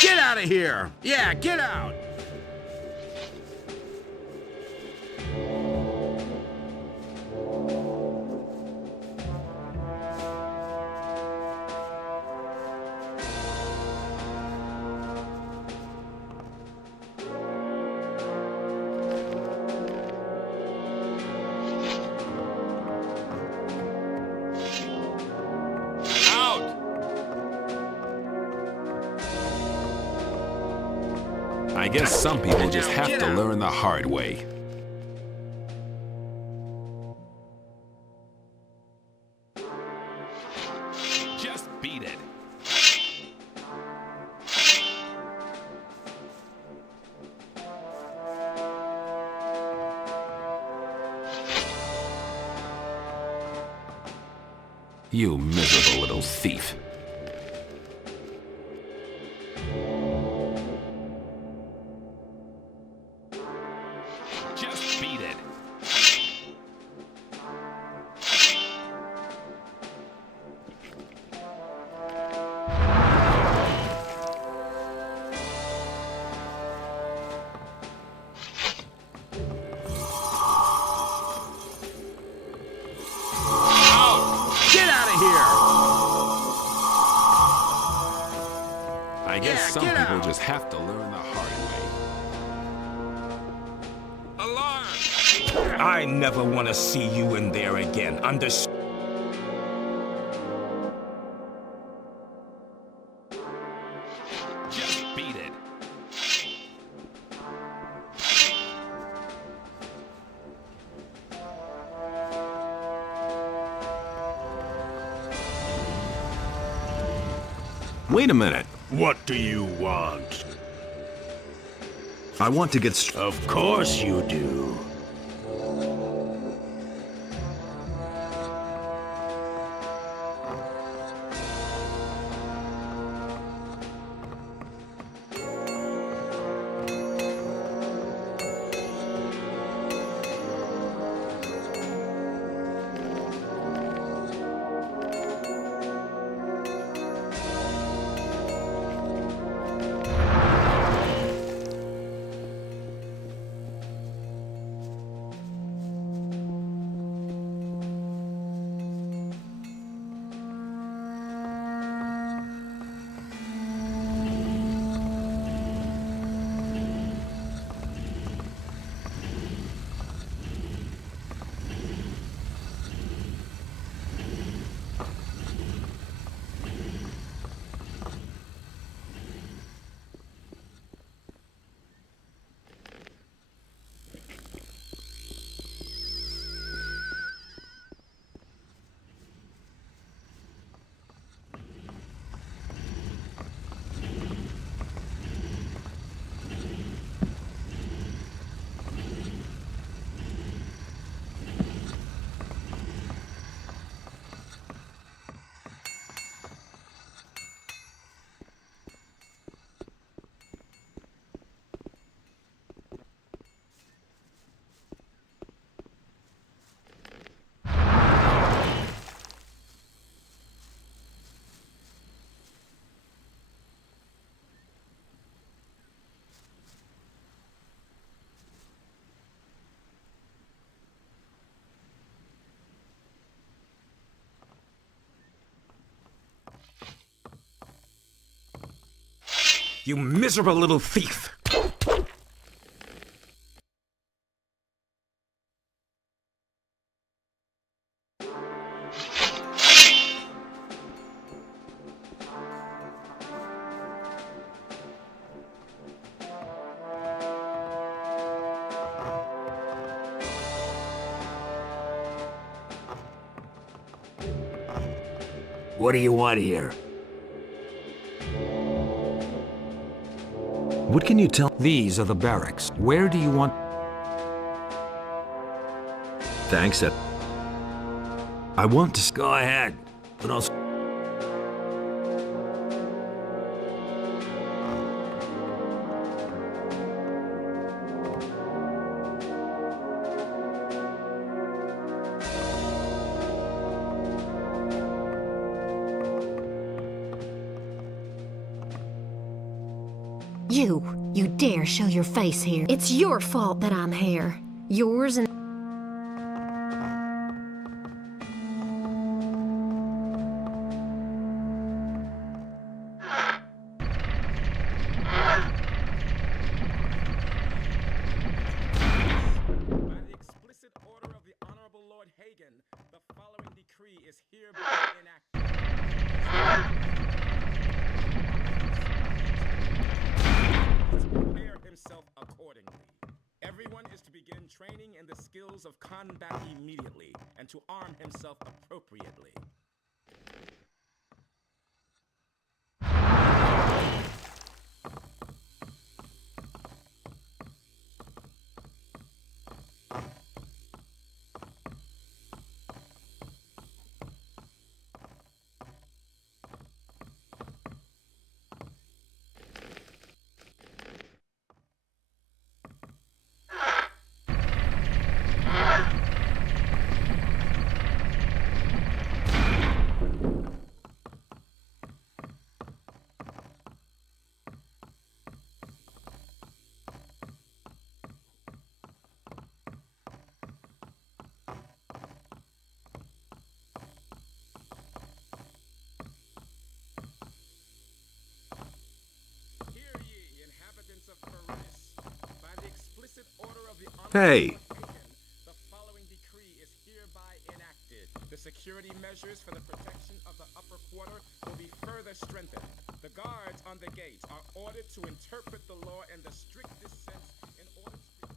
Get out of here! Yeah, get out! I guess some people just have to learn the hard way. Just beat it. You miserable little thief. Just beat it. Get out of here! I guess some people just have to learn the hard way. Alarm! I never want to see you in there again. Understand? Just beat it. Wait a minute. What do you want? I want to get... Of course you do. You miserable little thief! What do you want here? What can you tell? These are the barracks. Where do you want... Thanks. I want to... Go ahead, but I'll... You dare show your face here. It's your fault that I'm here. Yours and... Everyone is to begin training in the skills of combat immediately, and to arm himself appropriately. Hey! The following decree is hereby enacted. The security measures for the protection of the upper quarter will be further strengthened. The guards on the gates are ordered to interpret the law in the strictest sense in order to...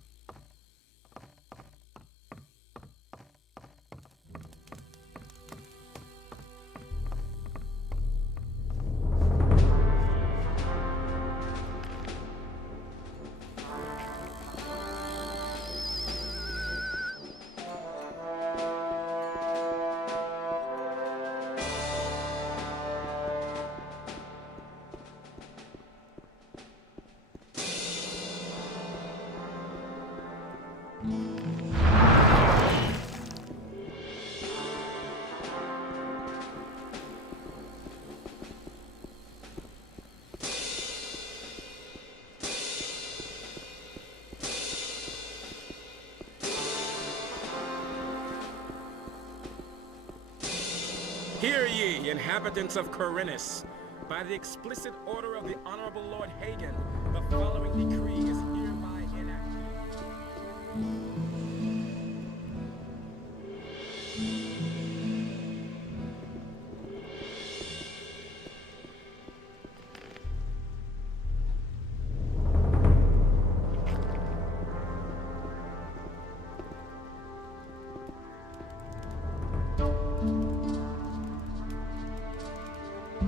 Hear ye, inhabitants of Corinus. By the explicit order of the Honorable Lord Hagen, the following decree is hereby enacted.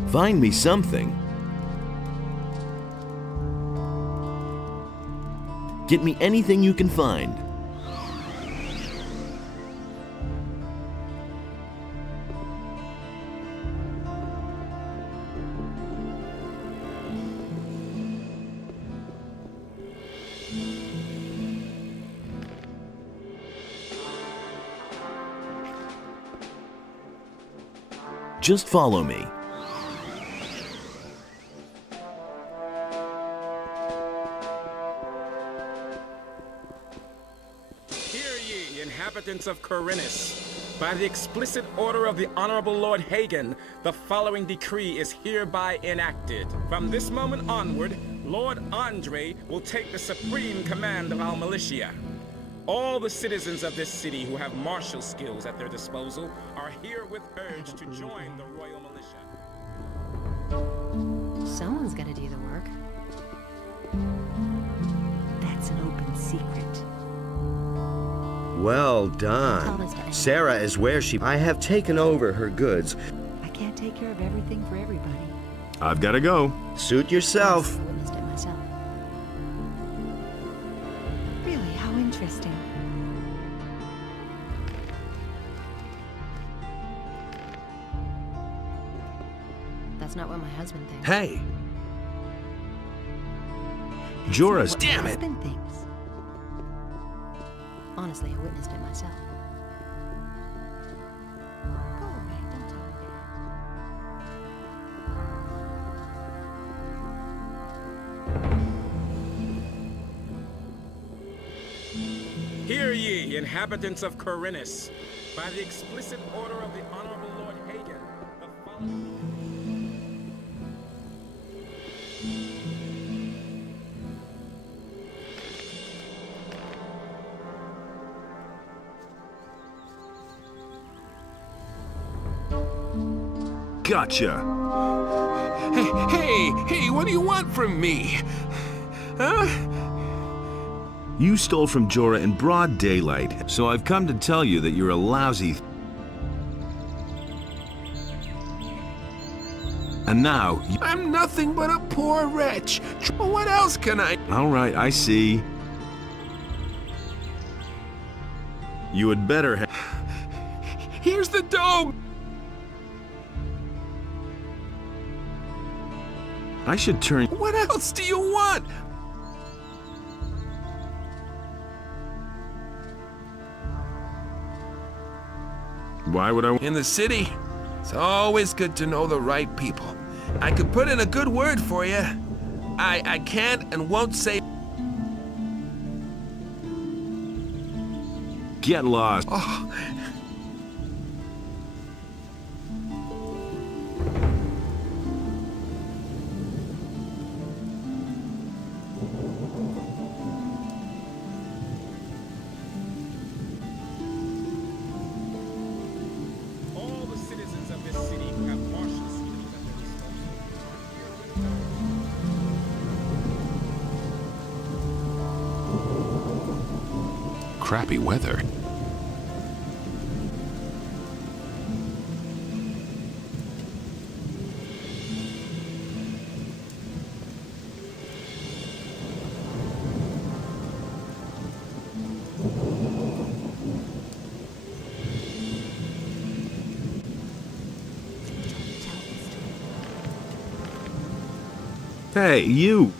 Find me something. Get me anything you can find. Just follow me. Hear ye, inhabitants of Corinus. By the explicit order of the Honorable Lord Hagen, the following decree is hereby enacted. From this moment onward, Lord Andre will take the supreme command of our militia. All the citizens of this city who have martial skills at their disposal are herewith urged to join the Royal Militia. Someone's gotta do the work. That's an open secret. Well done. Sarah is where she... I have taken over her goods. I can't take care of everything for everybody. I've got to go. Suit yourself. I witnessed it myself. Really, how interesting. That's not what my husband thinks. Hey! Jorah's... Damn it! Thinks. Honestly, I witnessed it myself. Go away, don't tell me that. Hear ye, inhabitants of Corinus, by the explicit order of the Honorable Lord Hagen, the following... Gotcha! Hey, what do you want from me? Huh? You stole from Jorah in broad daylight, so I've come to tell you that you're a lousy... And now... I'm nothing but a poor wretch. What else can I... All right, I see. You had better have... Here's the dough! I should turn... What else do you want? Why would I... In the city, it's always good to know the right people. I could put in a good word for you. I can't and won't say... Get lost. Oh. Crappy weather. Hey, you!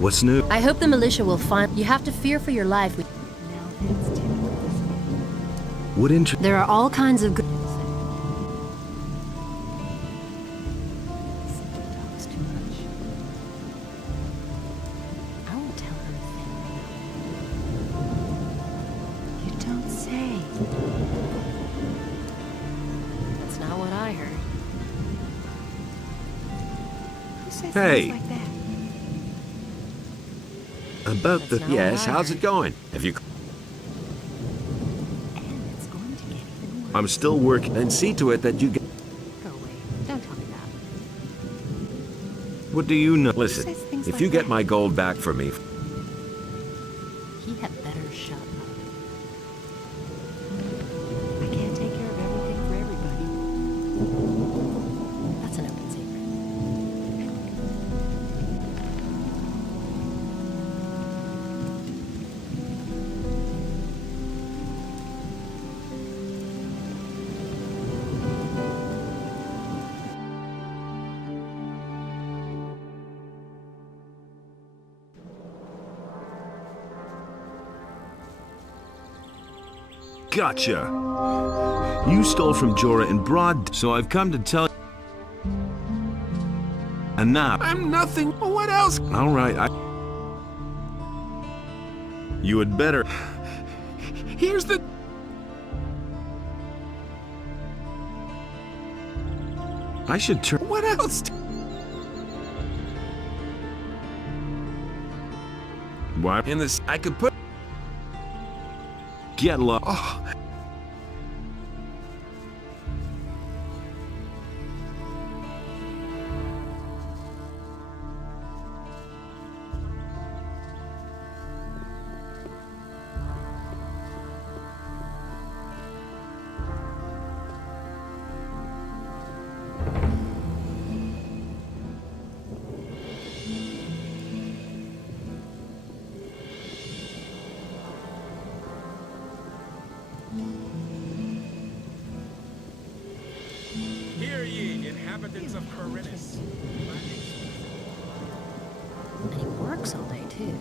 What's new? I hope the militia will find... You have to fear for your life. What interest? There are all kinds of good... I won't tell her anything. You don't say. That's not what I heard. Who says Hey. things like that? About the... Yes, how's it going? Have you... I'm still working. Then see to it that you get... Go away. Don't tell me that. What do you know? Listen, Who says things if like you get that? my gold back for me... He had better shut up. I can't take care of everything for everybody. That's an open secret. Gotcha! You stole from Jorah in broad... So I've come to tell... And now... I'm nothing. What else? All right, You had better... Here's the... I should turn. What else? Why? In this, I could put. Get low. Oh. Hear ye, inhabitants of Corinthus. And he works all day, too.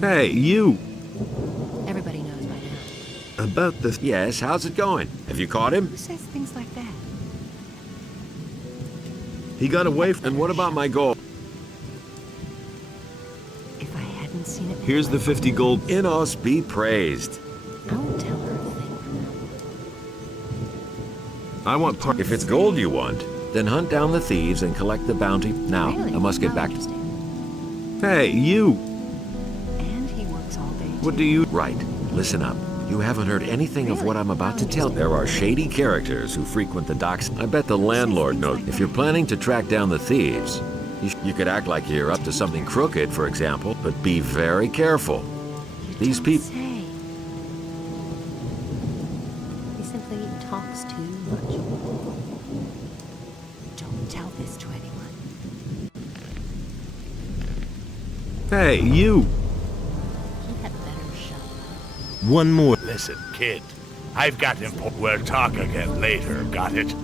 Hey, you! Everybody knows by now. About the... Yes, how's it going? Have you caught him? Who says things like that? He got away from... And what about my gold? If I hadn't seen it... Here's the 50 gold. Innos be praised. I won't tell her a thing. I want part... If it's gold you want, then hunt down the thieves and collect the bounty. Now, Really? I must get How back. interesting. Hey, you! And he works all day, What do you... Right, listen up. You haven't heard anything of what I'm about to tell. There are shady characters who frequent the docks. I bet the landlord knows. If you're planning to track down the thieves, you could act like you're up to something crooked, for example, but be very careful. These people... Say. He simply talks too much. Don't tell this to anyone. Hey, you! He had better shut up. One more. Listen, kid. I've got him. We'll talk again later, got it?